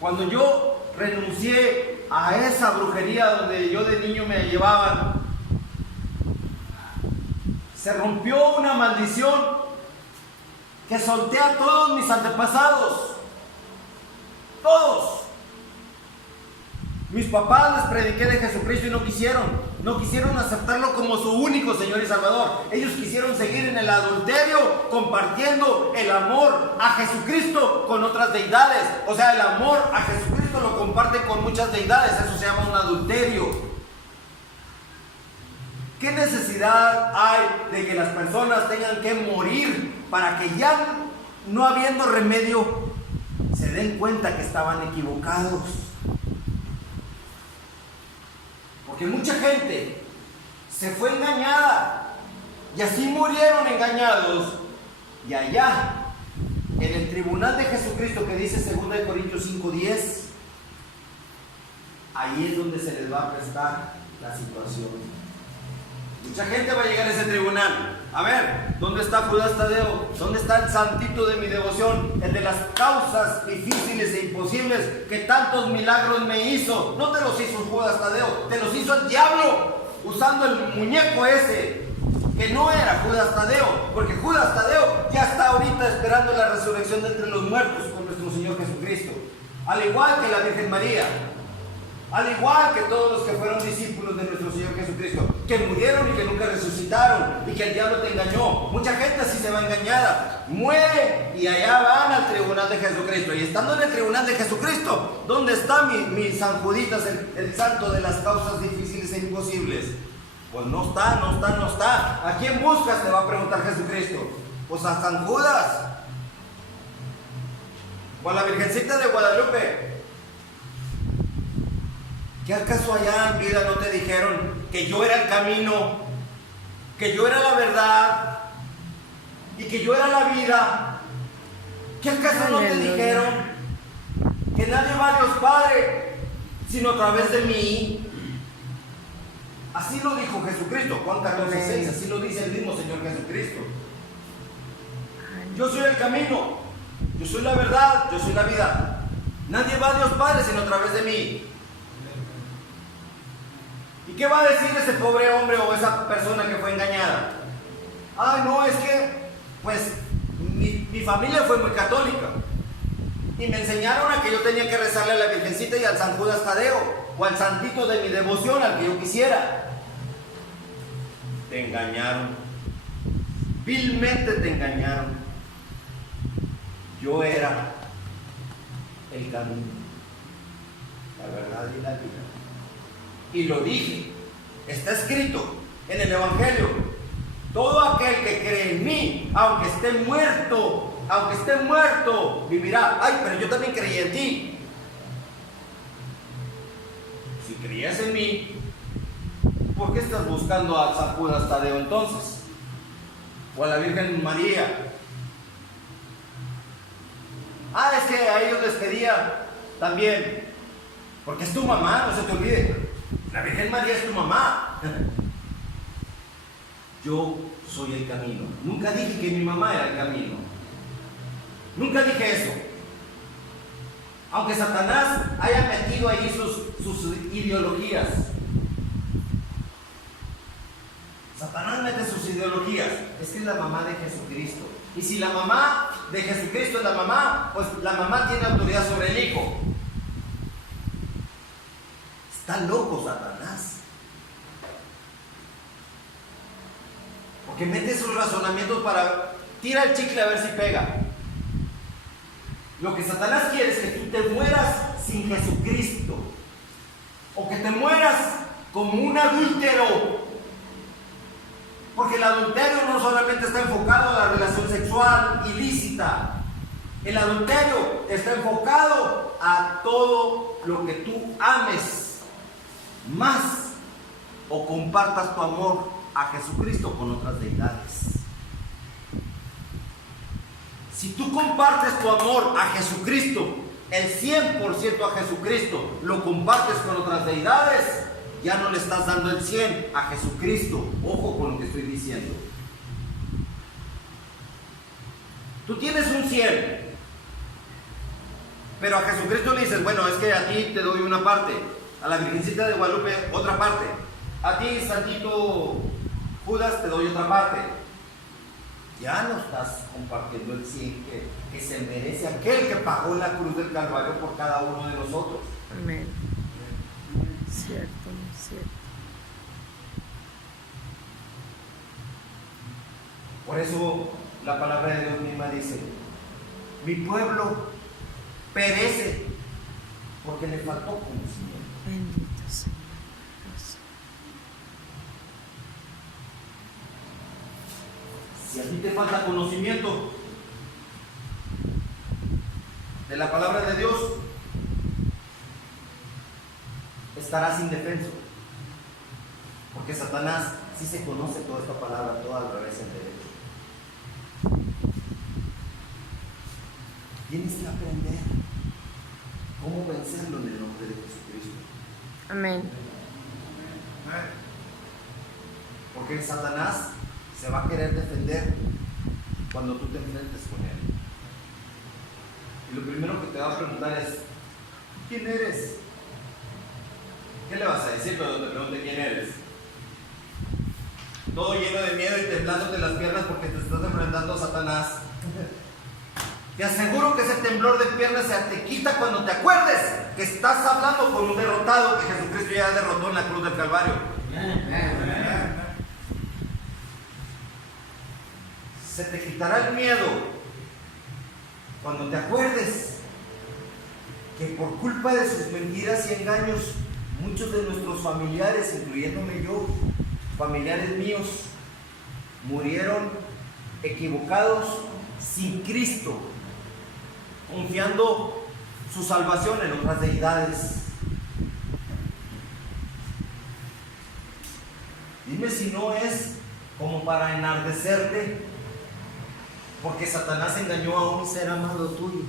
Cuando yo renuncié a esa brujería donde yo de niño me llevaban, se rompió una maldición que solté a todos mis antepasados. Todos. Mis papás les prediqué de Jesucristo y no quisieron aceptarlo como su único Señor y Salvador. Ellos quisieron seguir en el adulterio, compartiendo el amor a Jesucristo con otras deidades. O sea, el amor a Jesucristo lo comparten con muchas deidades. Eso se llama un adulterio. ¿Qué necesidad hay de que las personas tengan que morir para que ya no habiendo remedio se den cuenta que estaban equivocados? Porque mucha gente se fue engañada y así murieron engañados, y allá en el tribunal de Jesucristo, que dice 2 Corintios 5:10, ahí es donde se les va a prestar la situación. Mucha gente va a llegar a ese tribunal. A ver, ¿dónde está Judas Tadeo? ¿Dónde está el santito de mi devoción? El de las causas difíciles e imposibles que tantos milagros me hizo. No te los hizo Judas Tadeo, te los hizo el diablo, usando el muñeco ese, que no era Judas Tadeo, porque Judas Tadeo ya está ahorita esperando la resurrección de entre los muertos con nuestro Señor Jesucristo. Al igual que la Virgen María. Al igual que todos los que fueron discípulos de nuestro Señor Jesucristo, que murieron y que nunca resucitaron, y que el diablo te engañó. Mucha gente así se va engañada, muere y allá van al tribunal de Jesucristo. Y estando en el tribunal de Jesucristo, ¿dónde está mi San Juditas, el santo de las causas difíciles e imposibles? Pues no está, no está, no está. ¿A quién buscas? Te va a preguntar Jesucristo. Pues a San Judas, o a la Virgencita de Guadalupe. ¿Qué acaso allá en vida no te dijeron que yo era el camino, que yo era la verdad y que yo era la vida? ¿Qué acaso no te dijeron que nadie va a Dios Padre sino a través de mí? Así lo dijo Jesucristo, Juan 14:6, así lo dice el mismo Señor Jesucristo. Yo soy el camino, yo soy la verdad, yo soy la vida. Nadie va a Dios Padre sino a través de mí. ¿Y qué va a decir ese pobre hombre o esa persona que fue engañada? Ay, no, es que, pues, mi familia fue muy católica. Y me enseñaron a que yo tenía que rezarle a la Virgencita y al San Judas Tadeo, o al santito de mi devoción, al que yo quisiera. Te engañaron. Vilmente te engañaron. Yo era el camino, la verdad y la vida. Y lo dije, está escrito en el Evangelio: todo aquel que cree en mí, aunque esté muerto, vivirá. Ay, pero yo también creí en ti. Si creías en mí, ¿por qué estás buscando a San Judas Tadeo entonces? O a la Virgen María. Ah, es que a ellos les pedía también, porque es tu mamá, no se te olvide. La Virgen María es tu mamá. Yo soy el camino. Nunca dije que mi mamá era el camino. Nunca dije eso. Aunque Satanás haya metido ahí sus ideologías. Satanás mete sus ideologías. Es que es la mamá de Jesucristo. Y si la mamá de Jesucristo es la mamá, pues la mamá tiene autoridad sobre el hijo. Está loco Satanás. Porque mete sus razonamientos para tira el chicle a ver si pega. Lo que Satanás quiere es que tú te mueras sin Jesucristo. O que te mueras como un adúltero. Porque el adulterio no solamente está enfocado a la relación sexual ilícita. El adulterio está enfocado a todo lo que tú ames más o compartas tu amor a Jesucristo con otras deidades. Si tú compartes tu amor a Jesucristo, el 100% a Jesucristo, lo compartes con otras deidades, ya no le estás dando el 100 a Jesucristo. Ojo con lo que estoy diciendo. Tú tienes un 100, pero a Jesucristo le dices, bueno, es que a ti te doy una parte, a la Virgencita de Guadalupe otra parte, a ti, Santito Judas, te doy otra parte. Ya no estás compartiendo el 100 que se merece aquel que pagó la cruz del Calvario por cada uno de nosotros. Amén. Cierto, cierto. Por eso la palabra de Dios misma dice: mi pueblo perece porque le faltó conocimiento. Bendito Señor. Si a ti te falta conocimiento de la palabra de Dios, estarás indefenso. Porque Satanás sí se conoce toda esta palabra, toda al revés y al derecho. Tienes que aprender cómo vencerlo en el nombre de Jesucristo. Amén. Porque Satanás se va a querer defender cuando tú te enfrentes con él. Y lo primero que te va a preguntar es: ¿quién eres? ¿Qué le vas a decir cuando te pregunte quién eres? Todo lleno de miedo y temblándote las piernas porque te estás enfrentando a Satanás. Te aseguro que ese temblor de piernas se te quita cuando te acuerdes que estás hablando con un derrotado que Jesucristo ya derrotó en la cruz del Calvario. Se te quitará el miedo cuando te acuerdes que por culpa de sus mentiras y engaños, muchos de nuestros familiares, incluyéndome yo, familiares míos, murieron equivocados, sin Cristo, confiando su salvación en otras deidades. Dime si no es como para enardecerte, porque Satanás engañó a un ser amado tuyo.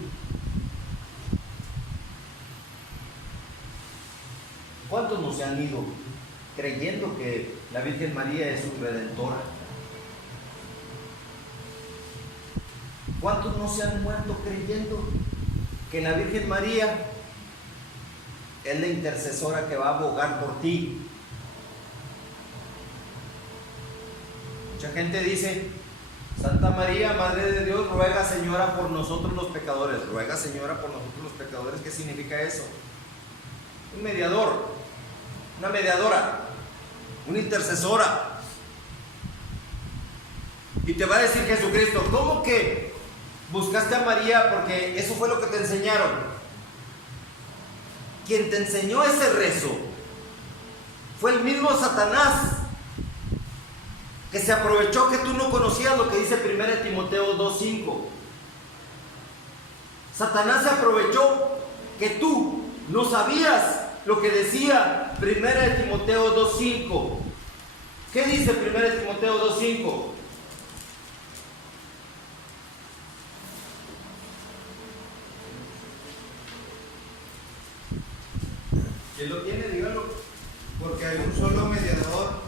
¿Cuántos no se han ido creyendo que la Virgen María es su redentora? ¿Cuántos no se han muerto creyendo que la Virgen María es la intercesora que va a abogar por ti? Mucha gente dice: Santa María, Madre de Dios, ruega, Señora, por nosotros los pecadores. Ruega, Señora, por nosotros los pecadores. ¿Qué significa eso? Un mediador, una mediadora, una intercesora. Y te va a decir Jesucristo: ¿cómo que buscaste a María? Porque eso fue lo que te enseñaron. Quien te enseñó ese rezo fue el mismo Satanás, que se aprovechó que tú no conocías lo que dice 1 Timoteo 2:5. Satanás se aprovechó que tú no sabías lo que decía 1 Timoteo 2:5. ¿Qué dice 1 Timoteo 2:5? ¿Quién lo tiene? Dígalo. Porque hay un solo mediador,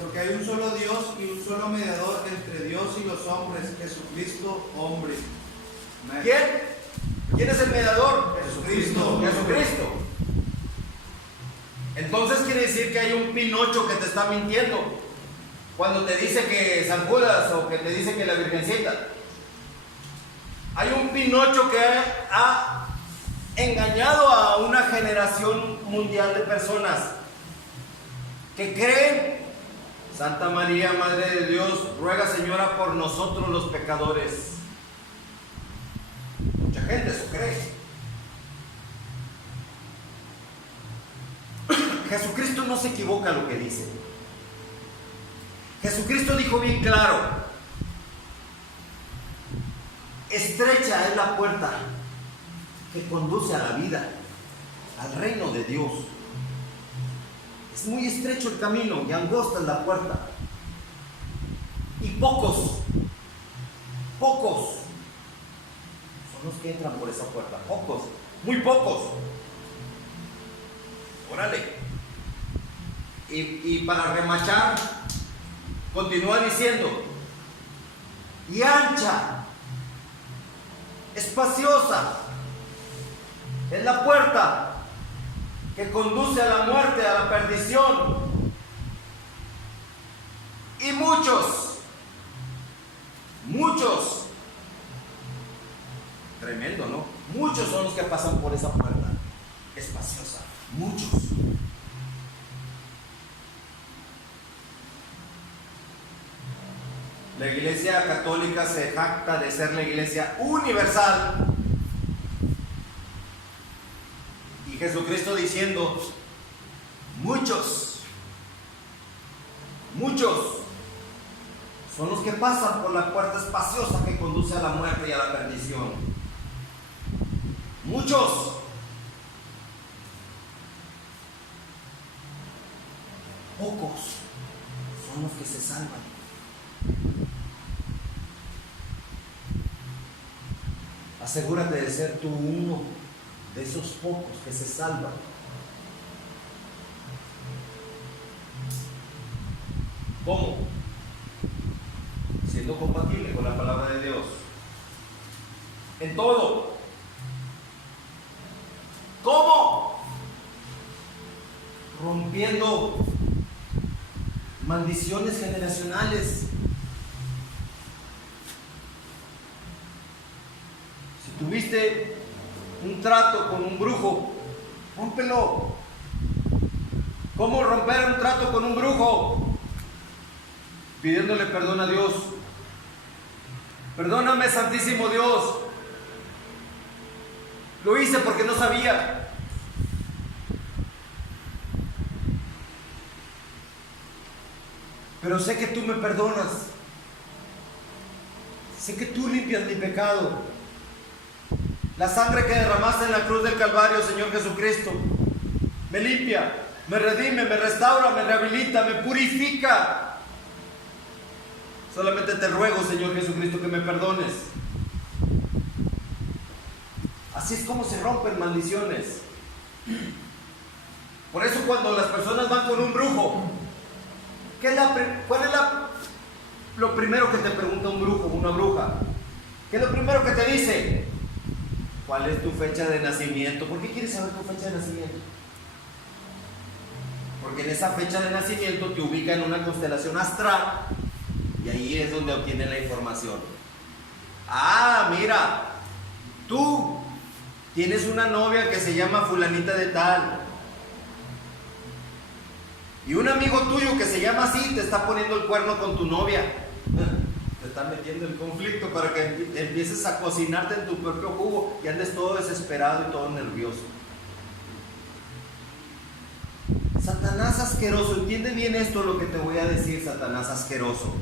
porque hay un solo Dios y un solo mediador entre Dios y los hombres, Jesucristo, hombre. ¿Quién? ¿Quién es el mediador? Jesucristo. Jesucristo. Entonces quiere decir que hay un Pinocho que te está mintiendo cuando te dice que San Judas o que te dice que la Virgencita. Hay un Pinocho que ha engañado a una generación mundial de personas que creen: Santa María, Madre de Dios, ruega, Señora, por nosotros los pecadores. Mucha gente eso cree. Jesucristo no se equivoca lo que dice. Jesucristo dijo bien claro: estrecha es la puerta que conduce a la vida, al reino de Dios. Es muy estrecho el camino y angosta es la puerta. Y pocos son los que entran por esa puerta. Pocos, muy pocos. Órale. Y para remachar, continúa diciendo: y ancha, espaciosa es la puerta que conduce a la muerte, a la perdición. Y muchos, tremendo, ¿no? Muchos son los que pasan por esa puerta espaciosa. Muchos. La Iglesia Católica se jacta de ser la Iglesia universal. Y Jesucristo diciendo: muchos son los que pasan por la puerta espaciosa que conduce a la muerte y a la perdición. Muchos. Pocos son los que se salvan. Asegúrate de ser tú uno de esos pocos que se salvan. siendo compatible con la palabra de Dios. En todo. ¿Cómo? Rompiendo maldiciones generacionales. Si tuviste un trato con un brujo, rómpelo. ¿Cómo romper un trato con un brujo? Pidiéndole perdón a Dios. Perdóname, Santísimo Dios. Lo hice porque no sabía. Pero sé que tú me perdonas. Sé que tú limpias mi pecado. La sangre que derramaste en la cruz del Calvario, Señor Jesucristo, me limpia, me redime, me restaura, me rehabilita, me purifica. Solamente te ruego, Señor Jesucristo, que me perdones. Así es como se rompen maldiciones. Por eso cuando las personas van con un brujo, ¿cuál es lo primero que te pregunta un brujo, una bruja? ¿Qué es lo primero que te dice? ¿Cuál es tu fecha de nacimiento? ¿Por qué quieres saber tu fecha de nacimiento? Porque en esa fecha de nacimiento te ubica en una constelación astral y ahí es donde obtiene la información. Ah, mira, tú tienes una novia que se llama fulanita de tal y un amigo tuyo que se llama así te está poniendo el cuerno con tu novia. Te están metiendo en conflicto para que empieces a cocinarte en tu propio jugo y andes todo desesperado y todo nervioso. Satanás asqueroso, entiende bien esto lo que te voy a decir, Satanás asqueroso.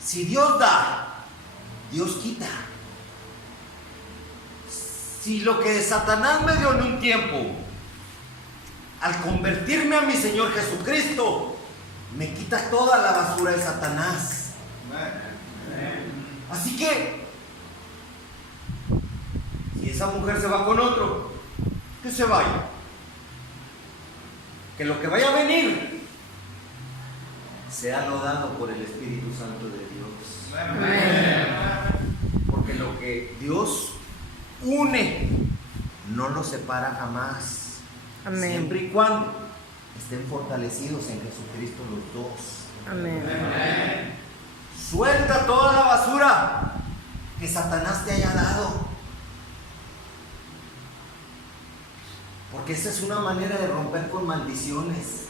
Si Dios da, Dios quita. Si lo que Satanás me dio en un tiempo, al convertirme a mi Señor Jesucristo, me quita toda la basura de Satanás. Así que, si esa mujer se va con otro, que se vaya. Que lo que vaya a venir sea lodado por el Espíritu Santo de Dios. Porque lo que Dios une, no lo separa jamás. Amén. Siempre y cuando estén fortalecidos en Jesucristo los dos. Amén. Suelta toda la basura que Satanás te haya dado. Porque esa es una manera de romper con maldiciones.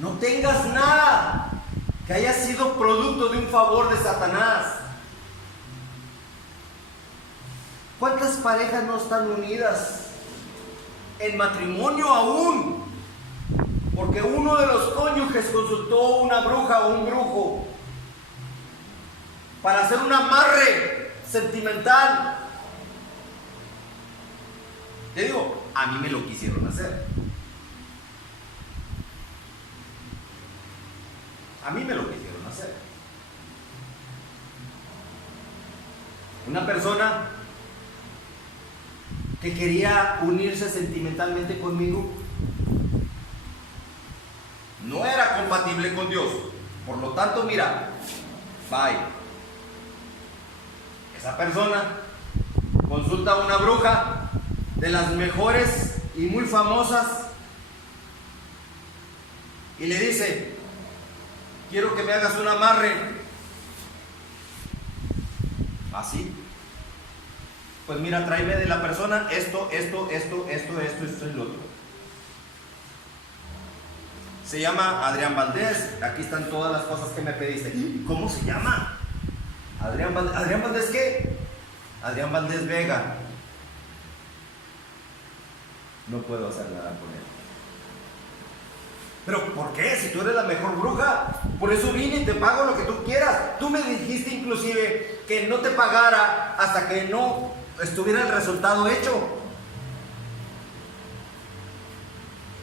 No tengas nada que haya sido producto de un favor de Satanás. ¿Cuántas parejas no están unidas en matrimonio aún? Porque uno de los cónyuges consultó una bruja o un brujo para hacer un amarre sentimental. Te digo, a mí me lo quisieron hacer. A mí me lo quisieron hacer. Una persona que quería unirse sentimentalmente conmigo no era compatible con Dios. Por lo tanto, mira, bye. Esa persona consulta a una bruja de las mejores y muy famosas y le dice: quiero que me hagas un amarre. ¿Así? Pues mira, tráeme de la persona esto y lo otro. Se llama Adrián Valdés. Aquí están todas las cosas que me pediste. ¿Cómo se llama? ¿Adrián Valdés qué? Adrián Valdés Vega. No puedo hacer nada con él. ¿Pero por qué? Si tú eres la mejor bruja. Por eso vine y te pago lo que tú quieras. Tú me dijiste inclusive que no te pagara hasta que no estuviera el resultado hecho.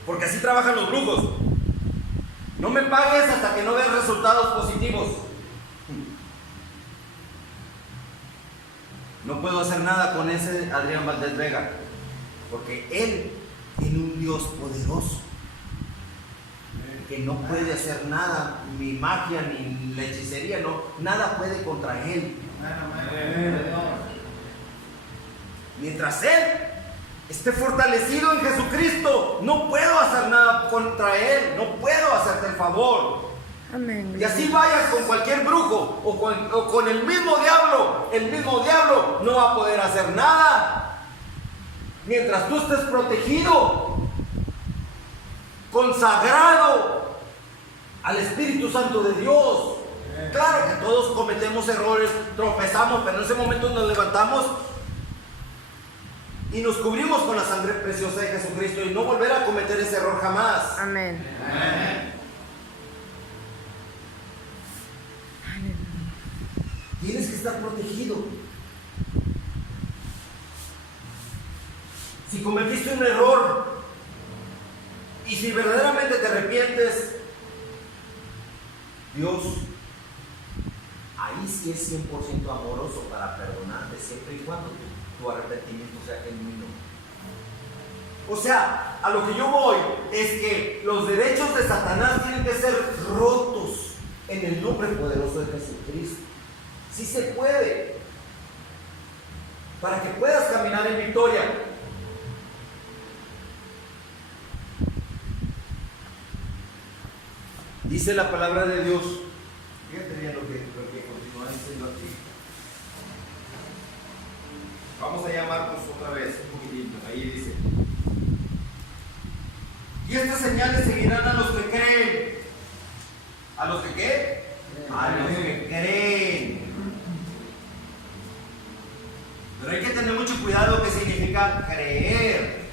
Porque así trabajan los brujos. No me pagues hasta que no veas resultados positivos. No puedo hacer nada con ese Adrián Valdés Vega, porque él tiene un Dios poderoso. que no puede hacer nada, ni magia, ni la hechicería, no, nada puede contra él. Mientras él esté fortalecido en Jesucristo, no puedo hacer nada contra él, no puedo hacerte el favor. Amén. Y así vayas con cualquier brujo o con el mismo diablo no va a poder hacer nada. Mientras tú estés protegido, consagrado al Espíritu Santo de Dios. Claro que todos cometemos errores, tropezamos, pero en ese momento nos levantamos y nos cubrimos con la sangre preciosa de Jesucristo y no volver a cometer ese error jamás. Amén. Amén. Tienes que estar protegido. Si cometiste un error y si verdaderamente te arrepientes, Dios ahí sí es 100% amoroso para perdonarte siempre y cuando tu arrepentimiento sea genuino. O sea, a lo que yo voy es que los derechos de Satanás tienen que ser rotos en el nombre poderoso de Jesucristo. Sí se puede, para que puedas caminar en victoria. Dice la palabra de Dios. Fíjate bien lo que continúa diciendo aquí. Vamos a llamarnos otra vez un poquitito. Ahí dice: y estas señales seguirán a los que creen. ¿A los que qué? A los que creen. Pero hay que tener mucho cuidado qué significa creer.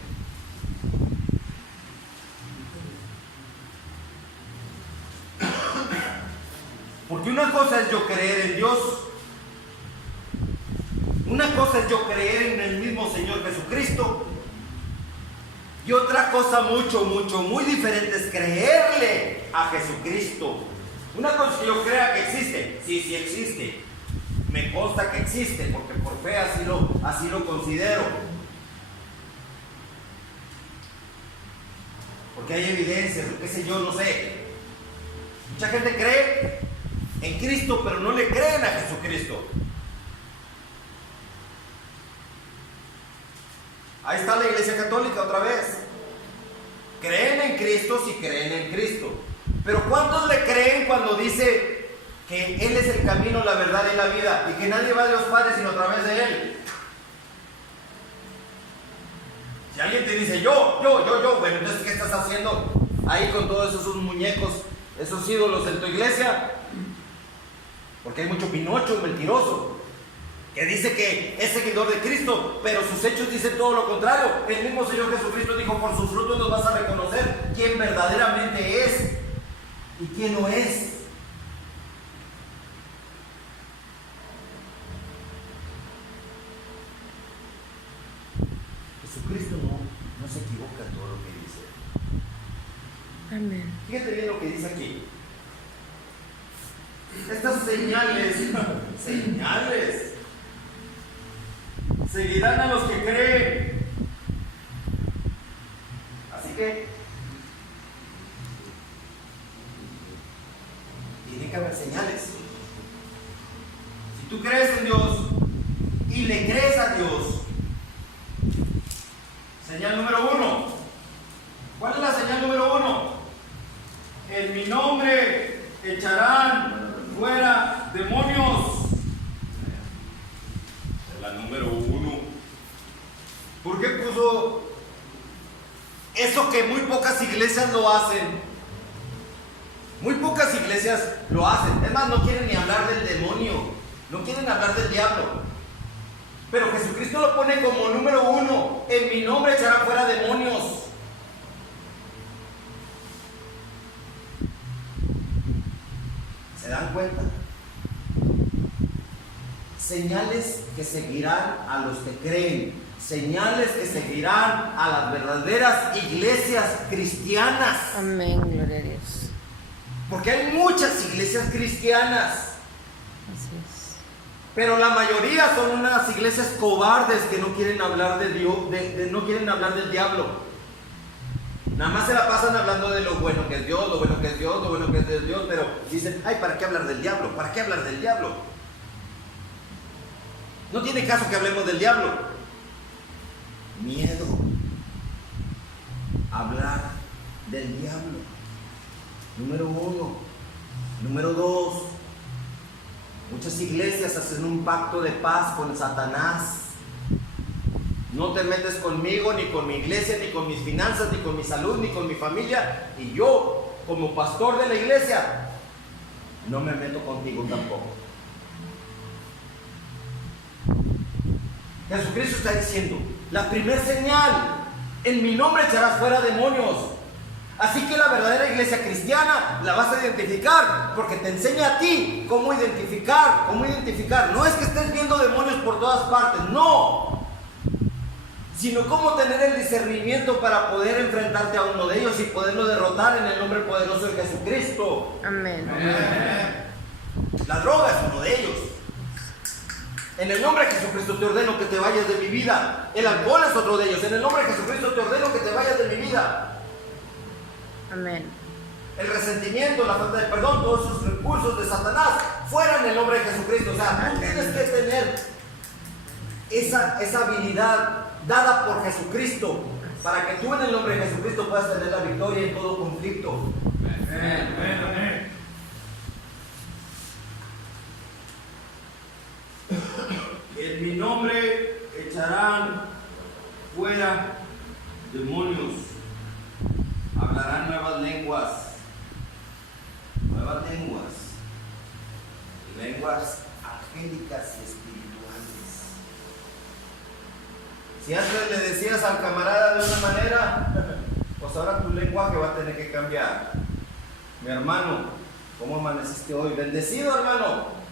Porque una cosa es yo creer en Dios, una cosa es yo creer en el mismo Señor Jesucristo, y otra cosa muy diferente es creerle a Jesucristo. Una cosa es que yo crea que existe, sí existe, me consta que existe, porque por fe así lo considero, porque hay evidencias, qué sé yo, no sé. Mucha gente cree en Cristo, pero no le creen a Jesucristo. Ahí está la Iglesia Católica otra vez. Creen en Cristo si creen en Cristo. Pero ¿cuántos le creen cuando dice que Él es el camino, la verdad y la vida, y que nadie va a Dios Padre sino a través de Él? Si alguien te dice yo, bueno, entonces ¿qué estás haciendo ahí con todos esos muñecos, esos ídolos en tu iglesia? Porque hay mucho Pinocho mentiroso que dice que es seguidor de Cristo, pero sus hechos dicen todo lo contrario. El mismo Señor Jesucristo dijo: por sus frutos los vas a reconocer quién verdaderamente es y quién no es. Jesucristo no se equivoca en todo lo que dice. Amén. Fíjate bien lo que dice aquí. Estas señales seguirán a los que creen. Así que tiene que haber señales. Si tú crees en Dios y le crees a Dios, señal número 1. ¿Cuál es la señal número 1? En mi nombre echarán fuera demonios. Es la número 1. ¿Por qué puso eso que muy pocas iglesias lo hacen? Muy pocas iglesias lo hacen. Es más, no quieren ni hablar del demonio, no quieren hablar del diablo. Pero Jesucristo lo pone como número 1. En mi nombre echarán fuera demonios. ¿Se dan cuenta? Señales que seguirán a los que creen. Señales que seguirán a las verdaderas iglesias cristianas. Amén, gloria a Dios. Porque hay muchas iglesias cristianas. Así es. Pero la mayoría son unas iglesias cobardes que no quieren hablar de Dios, no quieren hablar del diablo. Nada más se la pasan hablando de lo bueno que es Dios, lo bueno que es Dios, lo bueno que es Dios, pero dicen, ay, ¿para qué hablar del diablo? ¿Para qué hablar del diablo? No tiene caso que hablemos del diablo. Miedo. Hablar del diablo. Número 1. Número 2. Muchas iglesias hacen un pacto de paz con Satanás. No te metes conmigo, ni con mi iglesia, ni con mis finanzas, ni con mi salud, ni con mi familia. Y yo, como pastor de la iglesia, no me meto contigo tampoco. Jesucristo está diciendo, la primera señal, en mi nombre echarás fuera demonios. Así que la verdadera iglesia cristiana la vas a identificar, porque te enseña a ti cómo identificar, No es que estés viendo demonios por todas partes, no, sino cómo tener el discernimiento para poder enfrentarte a uno de ellos y poderlo derrotar en el nombre poderoso de Jesucristo. Amén. La droga es uno de ellos. En el nombre de Jesucristo te ordeno que te vayas de mi vida. El alcohol es otro de ellos. En el nombre de Jesucristo te ordeno que te vayas de mi vida. Amén. El resentimiento, la falta de perdón, todos esos recursos de Satanás, fuera en el nombre de Jesucristo. O sea, tú tienes que tener esa habilidad dada por Jesucristo, para que tú en el nombre de Jesucristo puedas tener la victoria en todo conflicto. Amén. En mi nombre echarán fuera demonios, hablarán nuevas lenguas, lenguas angélicas y espirituales. Si antes le decías al camarada de una manera, pues ahora tu lenguaje va a tener que cambiar. Mi hermano, ¿cómo amaneciste hoy? Bendecido, hermano.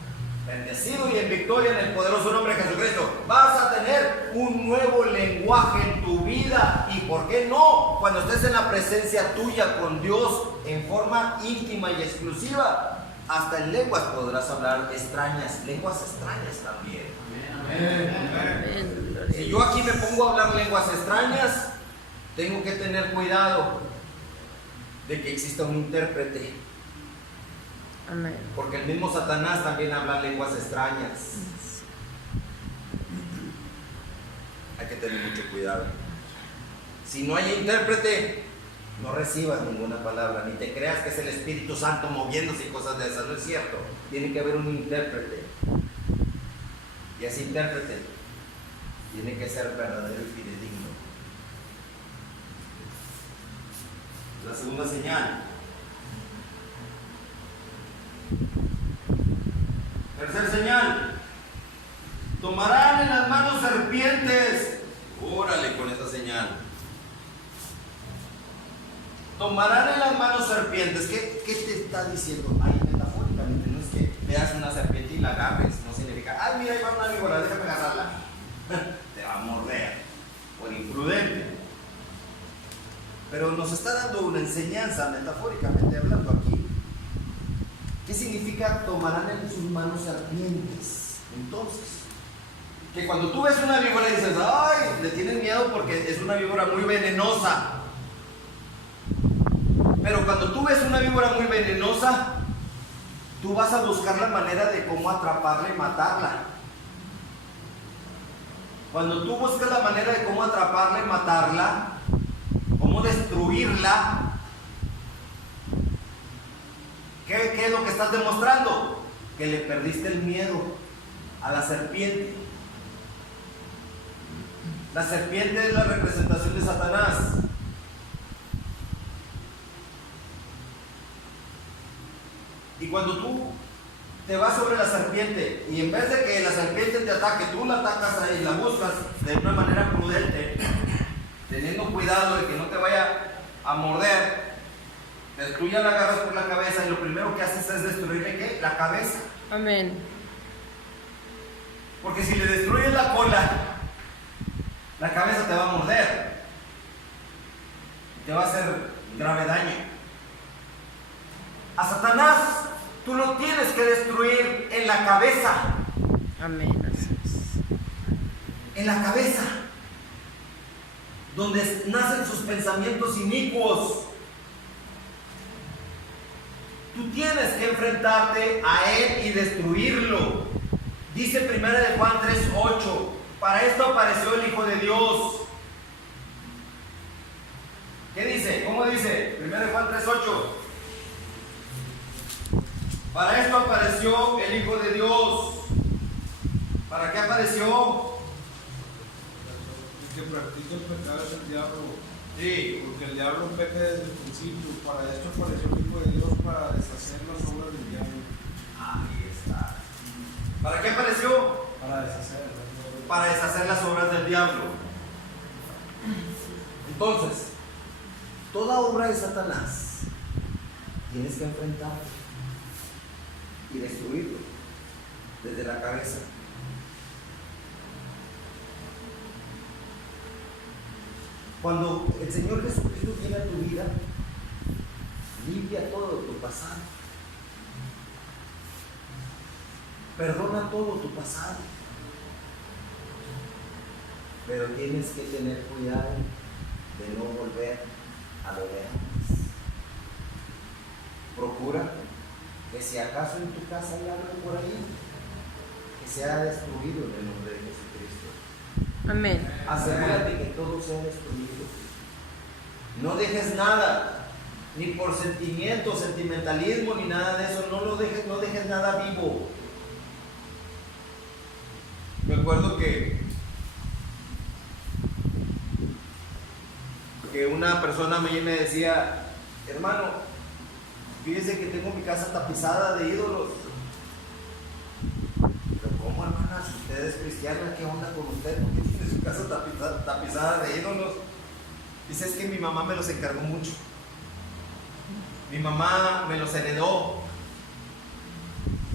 Bendecido y en victoria en el poderoso nombre de Jesucristo. Vas a tener un nuevo lenguaje en tu vida. ¿Y por qué no? Cuando estés en la presencia tuya con Dios en forma íntima y exclusiva, hasta en lenguas podrás hablar extrañas, lenguas extrañas también. Amén. Si yo aquí me pongo a hablar lenguas extrañas, tengo que tener cuidado de que exista un intérprete. Amén. Porque el mismo Satanás también habla lenguas extrañas. Hay que tener mucho cuidado. Si no hay intérprete, no recibas ninguna palabra, ni te creas que es el Espíritu Santo moviéndose y cosas de esas. No es cierto. Tiene que haber un intérprete. Y ese intérprete tiene que ser verdadero y fidedigno. La segunda señal. Tercer señal. Tomarán en las manos serpientes. Órale con esa señal. Tomarán en las manos serpientes. ¿Qué te está diciendo? Ahí metafóricamente, no es que veas una serpiente y la agarres. No significa, ay, mira, ahí va una víbora, déjame agarrarla. Te va a morder. Por imprudente. Pero nos está dando una enseñanza, metafóricamente hablando aquí. ¿Qué significa tomarán en sus manos serpientes? Entonces, que cuando tú ves una víbora y dices, ay, le tienes miedo porque es una víbora muy venenosa. Pero cuando tú ves una víbora muy venenosa, tú vas a buscar la manera de cómo atraparla y matarla. Cuando tú buscas la manera de cómo atraparla y matarla, cómo destruirla, ¿qué es lo que estás demostrando? Que le perdiste el miedo a la serpiente. La serpiente es la representación de Satanás. Y cuando tú te vas sobre la serpiente y en vez de que la serpiente te ataque, tú la atacas ahí, la buscas de una manera prudente, teniendo cuidado de que no te vaya a morder, tú ya la agarras por la cabeza y lo primero que haces es destruirle ¿qué? La cabeza. Amén. Porque si le destruyes la cola, la cabeza te va a morder. Te va a hacer grave daño. A Satanás tú lo tienes que destruir en la cabeza. Amén. Así es. En la cabeza. donde nacen sus pensamientos inicuos. Tú tienes que enfrentarte a él y destruirlo. Dice 1 de Juan 3:8, para esto apareció el Hijo de Dios. ¿Qué dice? ¿Cómo dice? 1 de Juan 3:8. Para esto apareció el Hijo de Dios. ¿Para qué apareció? El que practica el pecado es el diablo. Sí. Porque el diablo peca desde el principio. Para esto apareció el Hijo de Dios, para deshacer las obras del diablo. Ahí está. ¿Para qué apareció? Para deshacer. Para deshacer las obras del diablo. Entonces, toda obra de Satanás tienes que enfrentarlo y destruirlo desde la cabeza. Cuando el Señor Jesucristo viene a tu vida, limpia todo tu pasado, perdona todo tu pasado, pero tienes que tener cuidado de no volver a lo de antes. Procura que si acaso en tu casa hay algo por ahí, que sea destruido en el nombre de Jesucristo. Amén. Asegúrate que todo sea destruido. No dejes nada, ni por sentimiento, sentimentalismo, ni nada de eso. No dejes nada vivo. Me acuerdo que una persona me decía, hermano, fíjese que tengo mi casa tapizada de ídolos. Pero ¿cómo, hermana? Si usted es cristiana, ¿qué onda con usted? ¿Por qué tiene su casa tapizada de ídolos? Dice, es que mi mamá me los encargó mucho. Mi mamá me los heredó.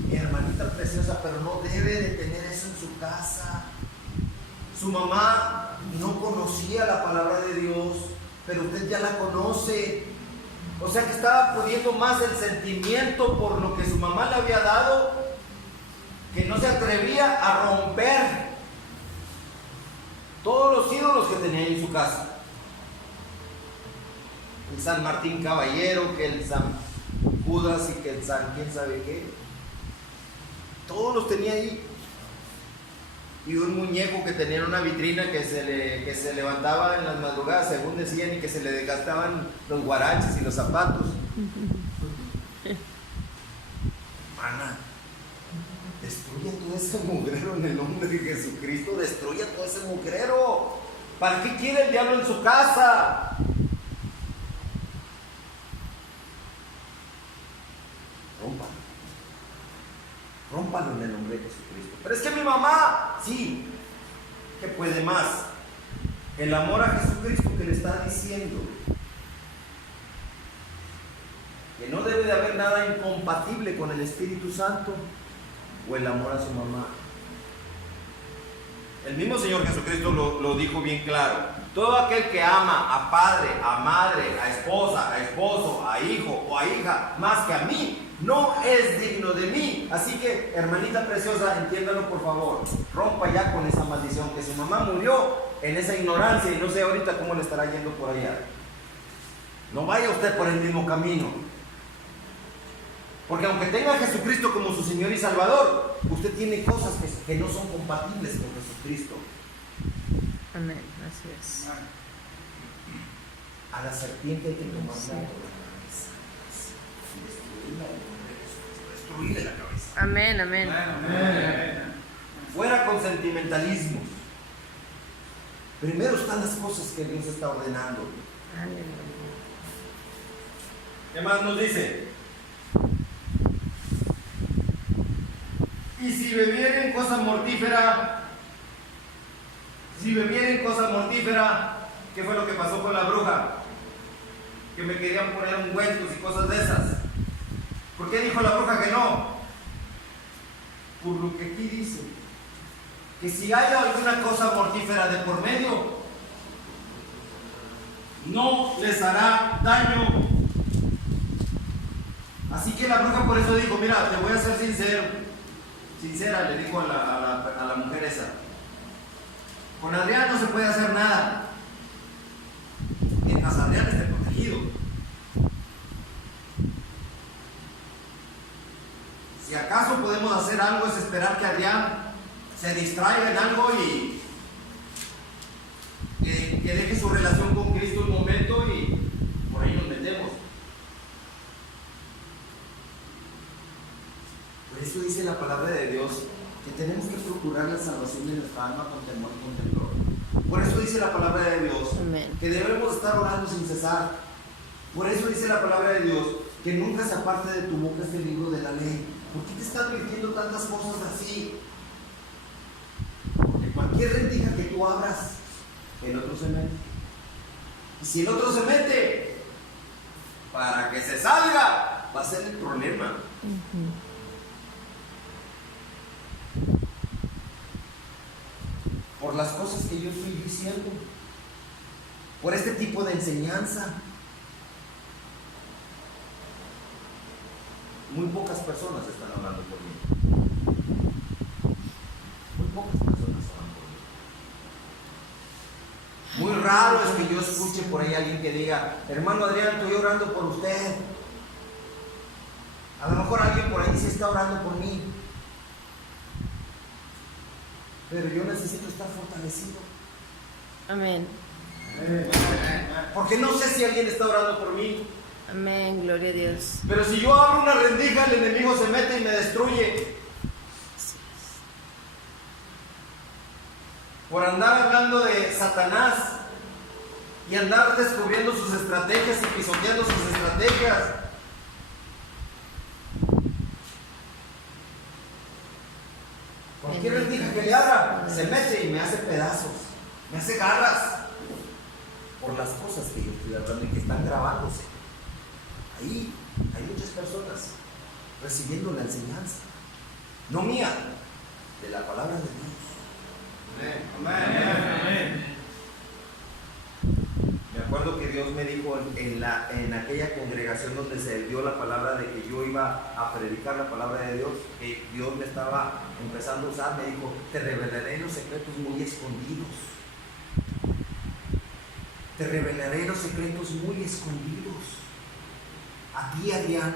Mi hermanita preciosa, pero no debe de tener eso en su casa. Su mamá no conocía la palabra de Dios, pero usted ya la conoce. O sea que estaba pudiendo más el sentimiento por lo que su mamá le había dado, que no se atrevía a romper todos los ídolos que tenía en su casa. El San Martín Caballero, que el San Judas y que el San quién sabe qué. Todos los tenía ahí. Y un muñeco que tenía en una vitrina que se levantaba en las madrugadas, según decían, y que se le desgastaban los guaraches y los zapatos. Hermana, destruye todo ese mugrero en el nombre de Jesucristo. Destruye todo ese mugrero. ¿Para qué quiere el diablo en su casa? Rómpalo en el nombre de Jesucristo. Pero es que mi mamá, sí, que puede más. El amor a Jesucristo que le está diciendo que no debe de haber nada incompatible con el Espíritu Santo, o el amor a su mamá. El mismo Señor Jesucristo lo dijo bien claro. Todo aquel que ama a padre, a madre, a esposa, a esposo, a hijo o a hija más que a mí, no es digno de mí. Así que, hermanita preciosa, entiéndalo por favor. Rompa ya con esa maldición, que su mamá murió en esa ignorancia y no sé ahorita cómo le estará yendo por allá. No vaya usted por el mismo camino. Porque aunque tenga a Jesucristo como su Señor y Salvador, usted tiene cosas que no son compatibles con Jesucristo. Amén. Así es. A la serpiente hay que tomarla por la cabeza. Destruirle la cabeza. Amén, amén. Fuera con sentimentalismos. Primero están las cosas que Dios está ordenando. Aleluya. ¿Qué más nos dice? Y si bebieren cosa mortífera, ¿qué fue lo que pasó con la bruja? Que me querían poner ungüentos y cosas de esas. ¿Por qué dijo la bruja que no? Por lo que aquí dice, que si hay alguna cosa mortífera de por medio, no les hará daño. Así que la bruja por eso dijo, mira, te voy a ser sincera, le dijo a la mujer esa. Con Adrián no se puede hacer nada. mientras Adrián esté protegido. Si acaso podemos hacer algo es esperar que Adrián se distraiga en algo y que deje su relación con Cristo un momento y por ahí nos metemos. Por eso dice la palabra de Dios que tenemos que procurar la salvación de nuestra alma con temor y con temblor. Por eso dice la palabra de Dios que debemos estar orando sin cesar. Por eso dice la palabra de Dios que nunca se aparte de tu boca este libro de la ley. ¿Por qué te está advirtiendo tantas cosas así? Porque cualquier rendija que tú abras, el otro se mete. Y si el otro se mete, para que se salga, va a ser el problema. Por las cosas que yo estoy diciendo, por este tipo de enseñanza, muy pocas personas están hablando por mí. Muy pocas personas hablan por mí. Muy raro es que yo escuche por ahí a alguien que diga: hermano Adrián, estoy orando por usted. A lo mejor alguien por ahí sí está orando por mí, pero yo necesito estar fortalecido. Amén. Porque no sé si alguien está orando por mí. Amén, gloria a Dios. Pero si yo abro una rendija, el enemigo se mete y me destruye. Por andar hablando de Satanás y andar descubriendo sus estrategias y pisoteando sus estrategias. Cualquier rendija que le abra, se mete y me hace pedazos, me hace garras. Por las cosas que yo estoy hablando y que están grabándose. Ahí hay muchas personas recibiendo la enseñanza, no mía, de la palabra de Dios. Amén. Me acuerdo que Dios me dijo en aquella congregación donde se dio la palabra de que yo iba a predicar la palabra de Dios, que Dios me estaba empezando a usar, me dijo: te revelaré los secretos muy escondidos. Te revelaré los secretos muy escondidos. A ti, Adrián.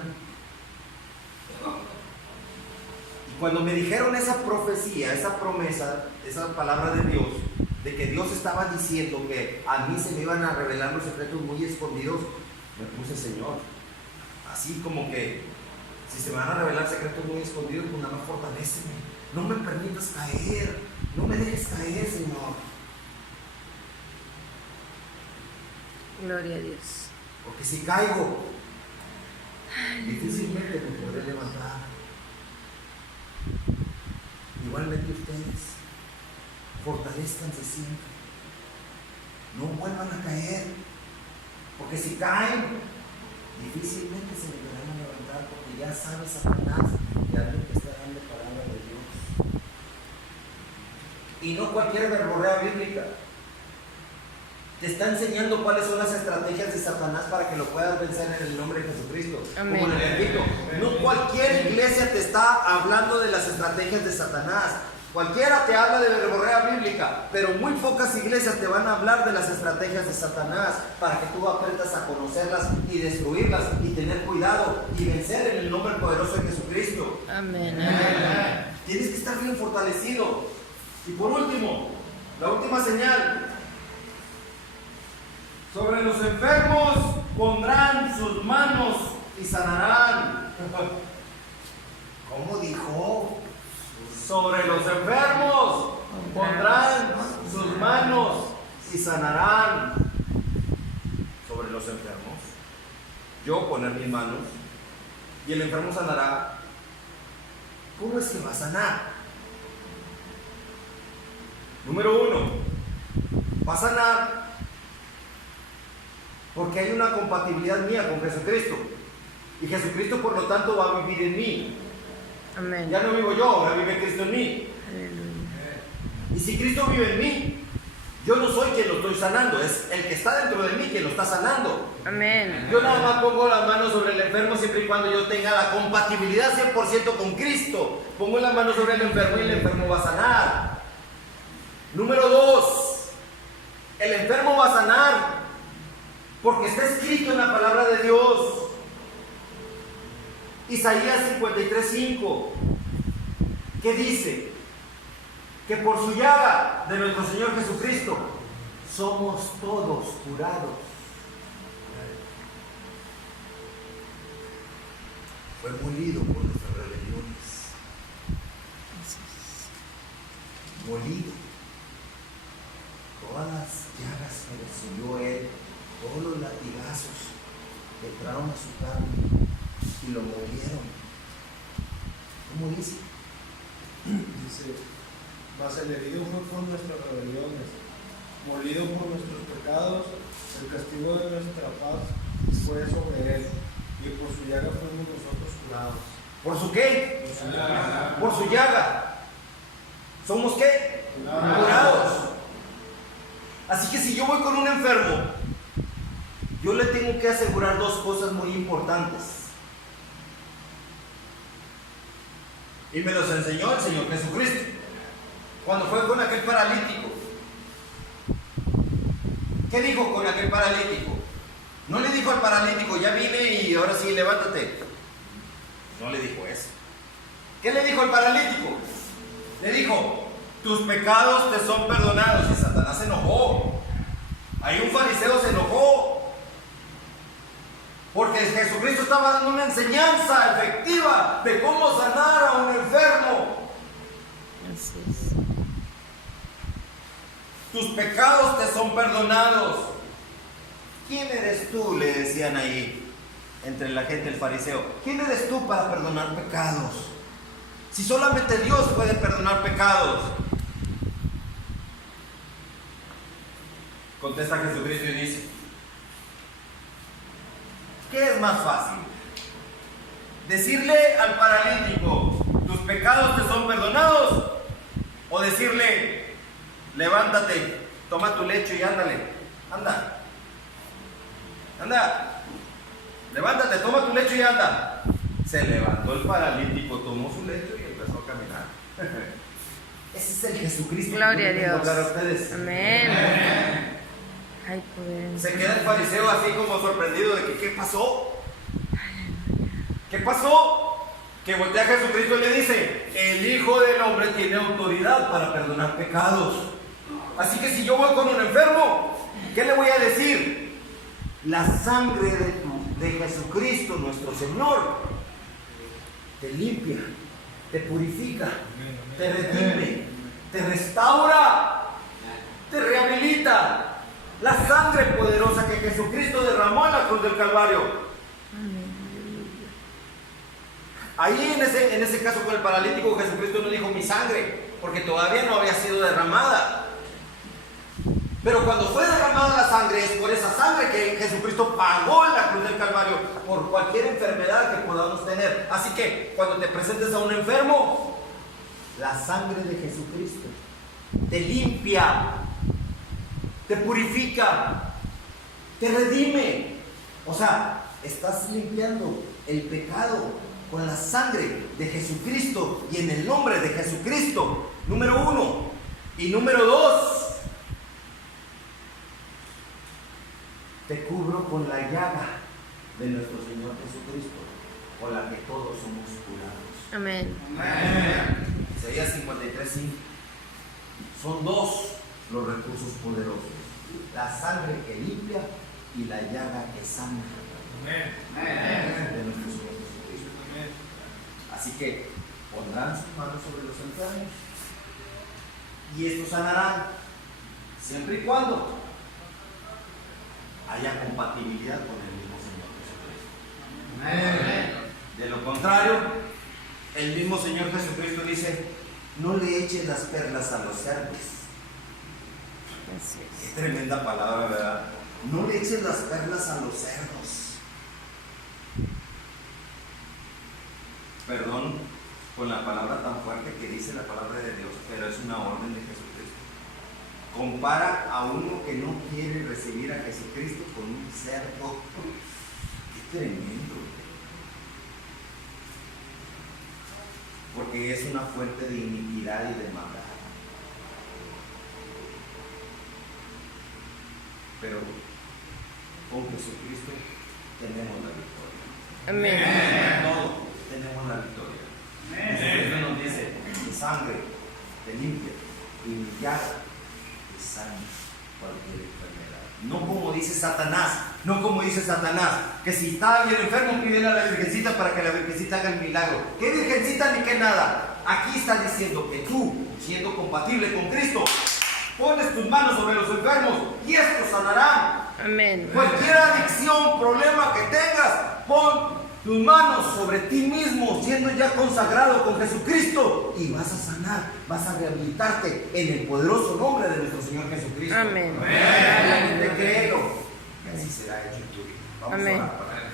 Y cuando me dijeron esa profecía, esa promesa, esa palabra de Dios, de que Dios estaba diciendo que a mí se me iban a revelar los secretos muy escondidos, me puse: Señor, así como que si se me van a revelar secretos muy escondidos, pues nada más fortaléceme, no me permitas caer, no me dejes caer, Señor. Gloria a Dios. Porque si caigo, difícilmente me podré levantar. Igualmente ustedes, fortalezcanse siempre. No vuelvan a caer. Porque si caen, difícilmente se volverán a levantar, porque ya sabe Satanás que alguien que está dando palabra de Dios. Y no cualquier verborrea bíblica. Te está enseñando cuáles son las estrategias de Satanás para que lo puedas vencer en el nombre de Jesucristo. Amén. Como les repito, no cualquier iglesia te está hablando de las estrategias de Satanás. Cualquiera te habla de verborrea bíblica, pero muy pocas iglesias te van a hablar de las estrategias de Satanás para que tú aprendas a conocerlas y destruirlas y tener cuidado y vencer en el nombre poderoso de Jesucristo. Amén. Amén. Tienes que estar bien fortalecido. Y por último, la última señal: sobre los enfermos pondrán sus manos y sanarán. ¿Cómo dijo? Sobre los enfermos pondrán sus manos y sanarán. Sobre los enfermos. Yo poner mis manos y el enfermo sanará. ¿Cómo es que va a sanar? Número 1, va a sanar porque hay una compatibilidad mía con Jesucristo. Y Jesucristo, por lo tanto, va a vivir en mí. Amén. Ya no vivo yo, ahora vive Cristo en mí. Aleluya. Y si Cristo vive en mí, yo no soy quien lo estoy sanando, es el que está dentro de mí quien lo está sanando. Amén. Yo nada más pongo las manos sobre el enfermo siempre y cuando yo tenga la compatibilidad 100% con Cristo. Pongo las manos sobre el enfermo y el enfermo va a sanar. Número 2, el enfermo va a sanar Porque está escrito en la palabra de Dios. Isaías 53:5, que dice que por su llaga de nuestro Señor Jesucristo somos todos curados. Fue molido por nuestras rebeliones. Molido. Todas las llagas que recibió él, todos los latigazos que entraron a su carne y lo molieron. ¿Cómo dice? Dice, mas el herido fue por nuestras rebeliones, molido por nuestros pecados, el castigo de nuestra paz fue sobre él, y por su llaga fuimos nosotros curados. ¿Por su qué? Por su llaga. Por su llaga. ¿Somos qué? Curados. Así que si yo voy con un enfermo, yo le tengo que asegurar dos cosas muy importantes. Y me los enseñó el Señor Jesucristo cuando fue con aquel paralítico. ¿Qué dijo con aquel paralítico? No le dijo al paralítico, ya vine y ahora sí, levántate. No le dijo eso. ¿Qué le dijo al paralítico? Le dijo, tus pecados te son perdonados. Y Satanás se enojó. Ahí un fariseo se enojó. Porque Jesucristo estaba dando una enseñanza efectiva de cómo sanar a un enfermo. Así es. Tus pecados te son perdonados. ¿Quién eres tú?, le decían ahí entre la gente, el fariseo. ¿Quién eres tú para perdonar pecados? Si solamente Dios puede perdonar pecados. Contesta Jesucristo y dice, ¿qué es más fácil? ¿Decirle al paralítico, tus pecados te son perdonados? ¿O decirle, levántate, toma tu lecho y ándale, anda, anda, levántate, toma tu lecho y anda? Se levantó el paralítico, tomó su lecho y empezó a caminar. Ese es el Jesucristo. Gloria a que tengo Dios. para ustedes. Amén. Hay poder. Se queda el fariseo así como sorprendido de que ¿qué pasó? ¿Qué pasó? Que voltea a Jesucristo y le dice, el Hijo del Hombre tiene autoridad para perdonar pecados. Así que si yo voy con un enfermo, ¿qué le voy a decir? La sangre de Jesucristo, nuestro Señor, te limpia, te purifica, te redime, te restaura, te rehabilita. La sangre poderosa que Jesucristo derramó en la cruz del Calvario. Ahí en ese caso con el paralítico, Jesucristo no dijo mi sangre, porque todavía no había sido derramada. Pero cuando fue derramada la sangre, es por esa sangre que Jesucristo pagó en la cruz del Calvario por cualquier enfermedad que podamos tener. Así que cuando te presentes a un enfermo, la sangre de Jesucristo te limpia, te purifica, te redime. O sea, estás limpiando el pecado con la sangre de Jesucristo y en el nombre de Jesucristo. Número 1. Y número 2, te cubro con la llaga de nuestro Señor Jesucristo, con la que todos somos curados. Amén. Isaías 53:5. Son dos los recursos poderosos: la sangre que limpia y la llaga que sana. De nuestro Señor Jesucristo. Así que pondrán sus manos sobre los enfermos y estos sanarán, siempre y cuando haya compatibilidad con el mismo Señor Jesucristo. De lo contrario, el mismo Señor Jesucristo dice, no le eches las perlas a los cerdos. Qué tremenda palabra, ¿verdad? No le eches las perlas a los cerdos. Perdón con la palabra tan fuerte que dice la palabra de Dios, pero es una orden de Jesucristo. Compara a uno que no quiere recibir a Jesucristo con un cerdo. Qué tremendo. Porque es una fuente de iniquidad y de maldad. Pero con Jesucristo tenemos la victoria. Amén. En todo tenemos la victoria. Jesucristo nos dice, mi sangre te limpia y mi llaga te sana cualquier enfermedad. No como dice Satanás, que si está alguien enfermo, pídele a la Virgencita para que la Virgencita haga el milagro. ¿Qué Virgencita ni qué nada? Aquí está diciendo que tú, siendo compatible con Cristo, pones tus manos sobre los enfermos y estos sanarán. Amén. Cualquier adicción, problema que tengas, pon tus manos sobre ti mismo, siendo ya consagrado con Jesucristo, y vas a sanar, vas a rehabilitarte en el poderoso nombre de nuestro Señor Jesucristo. Amén. Amén. Créelo, y así será hecho en tu vida. Vamos Amén. a orar para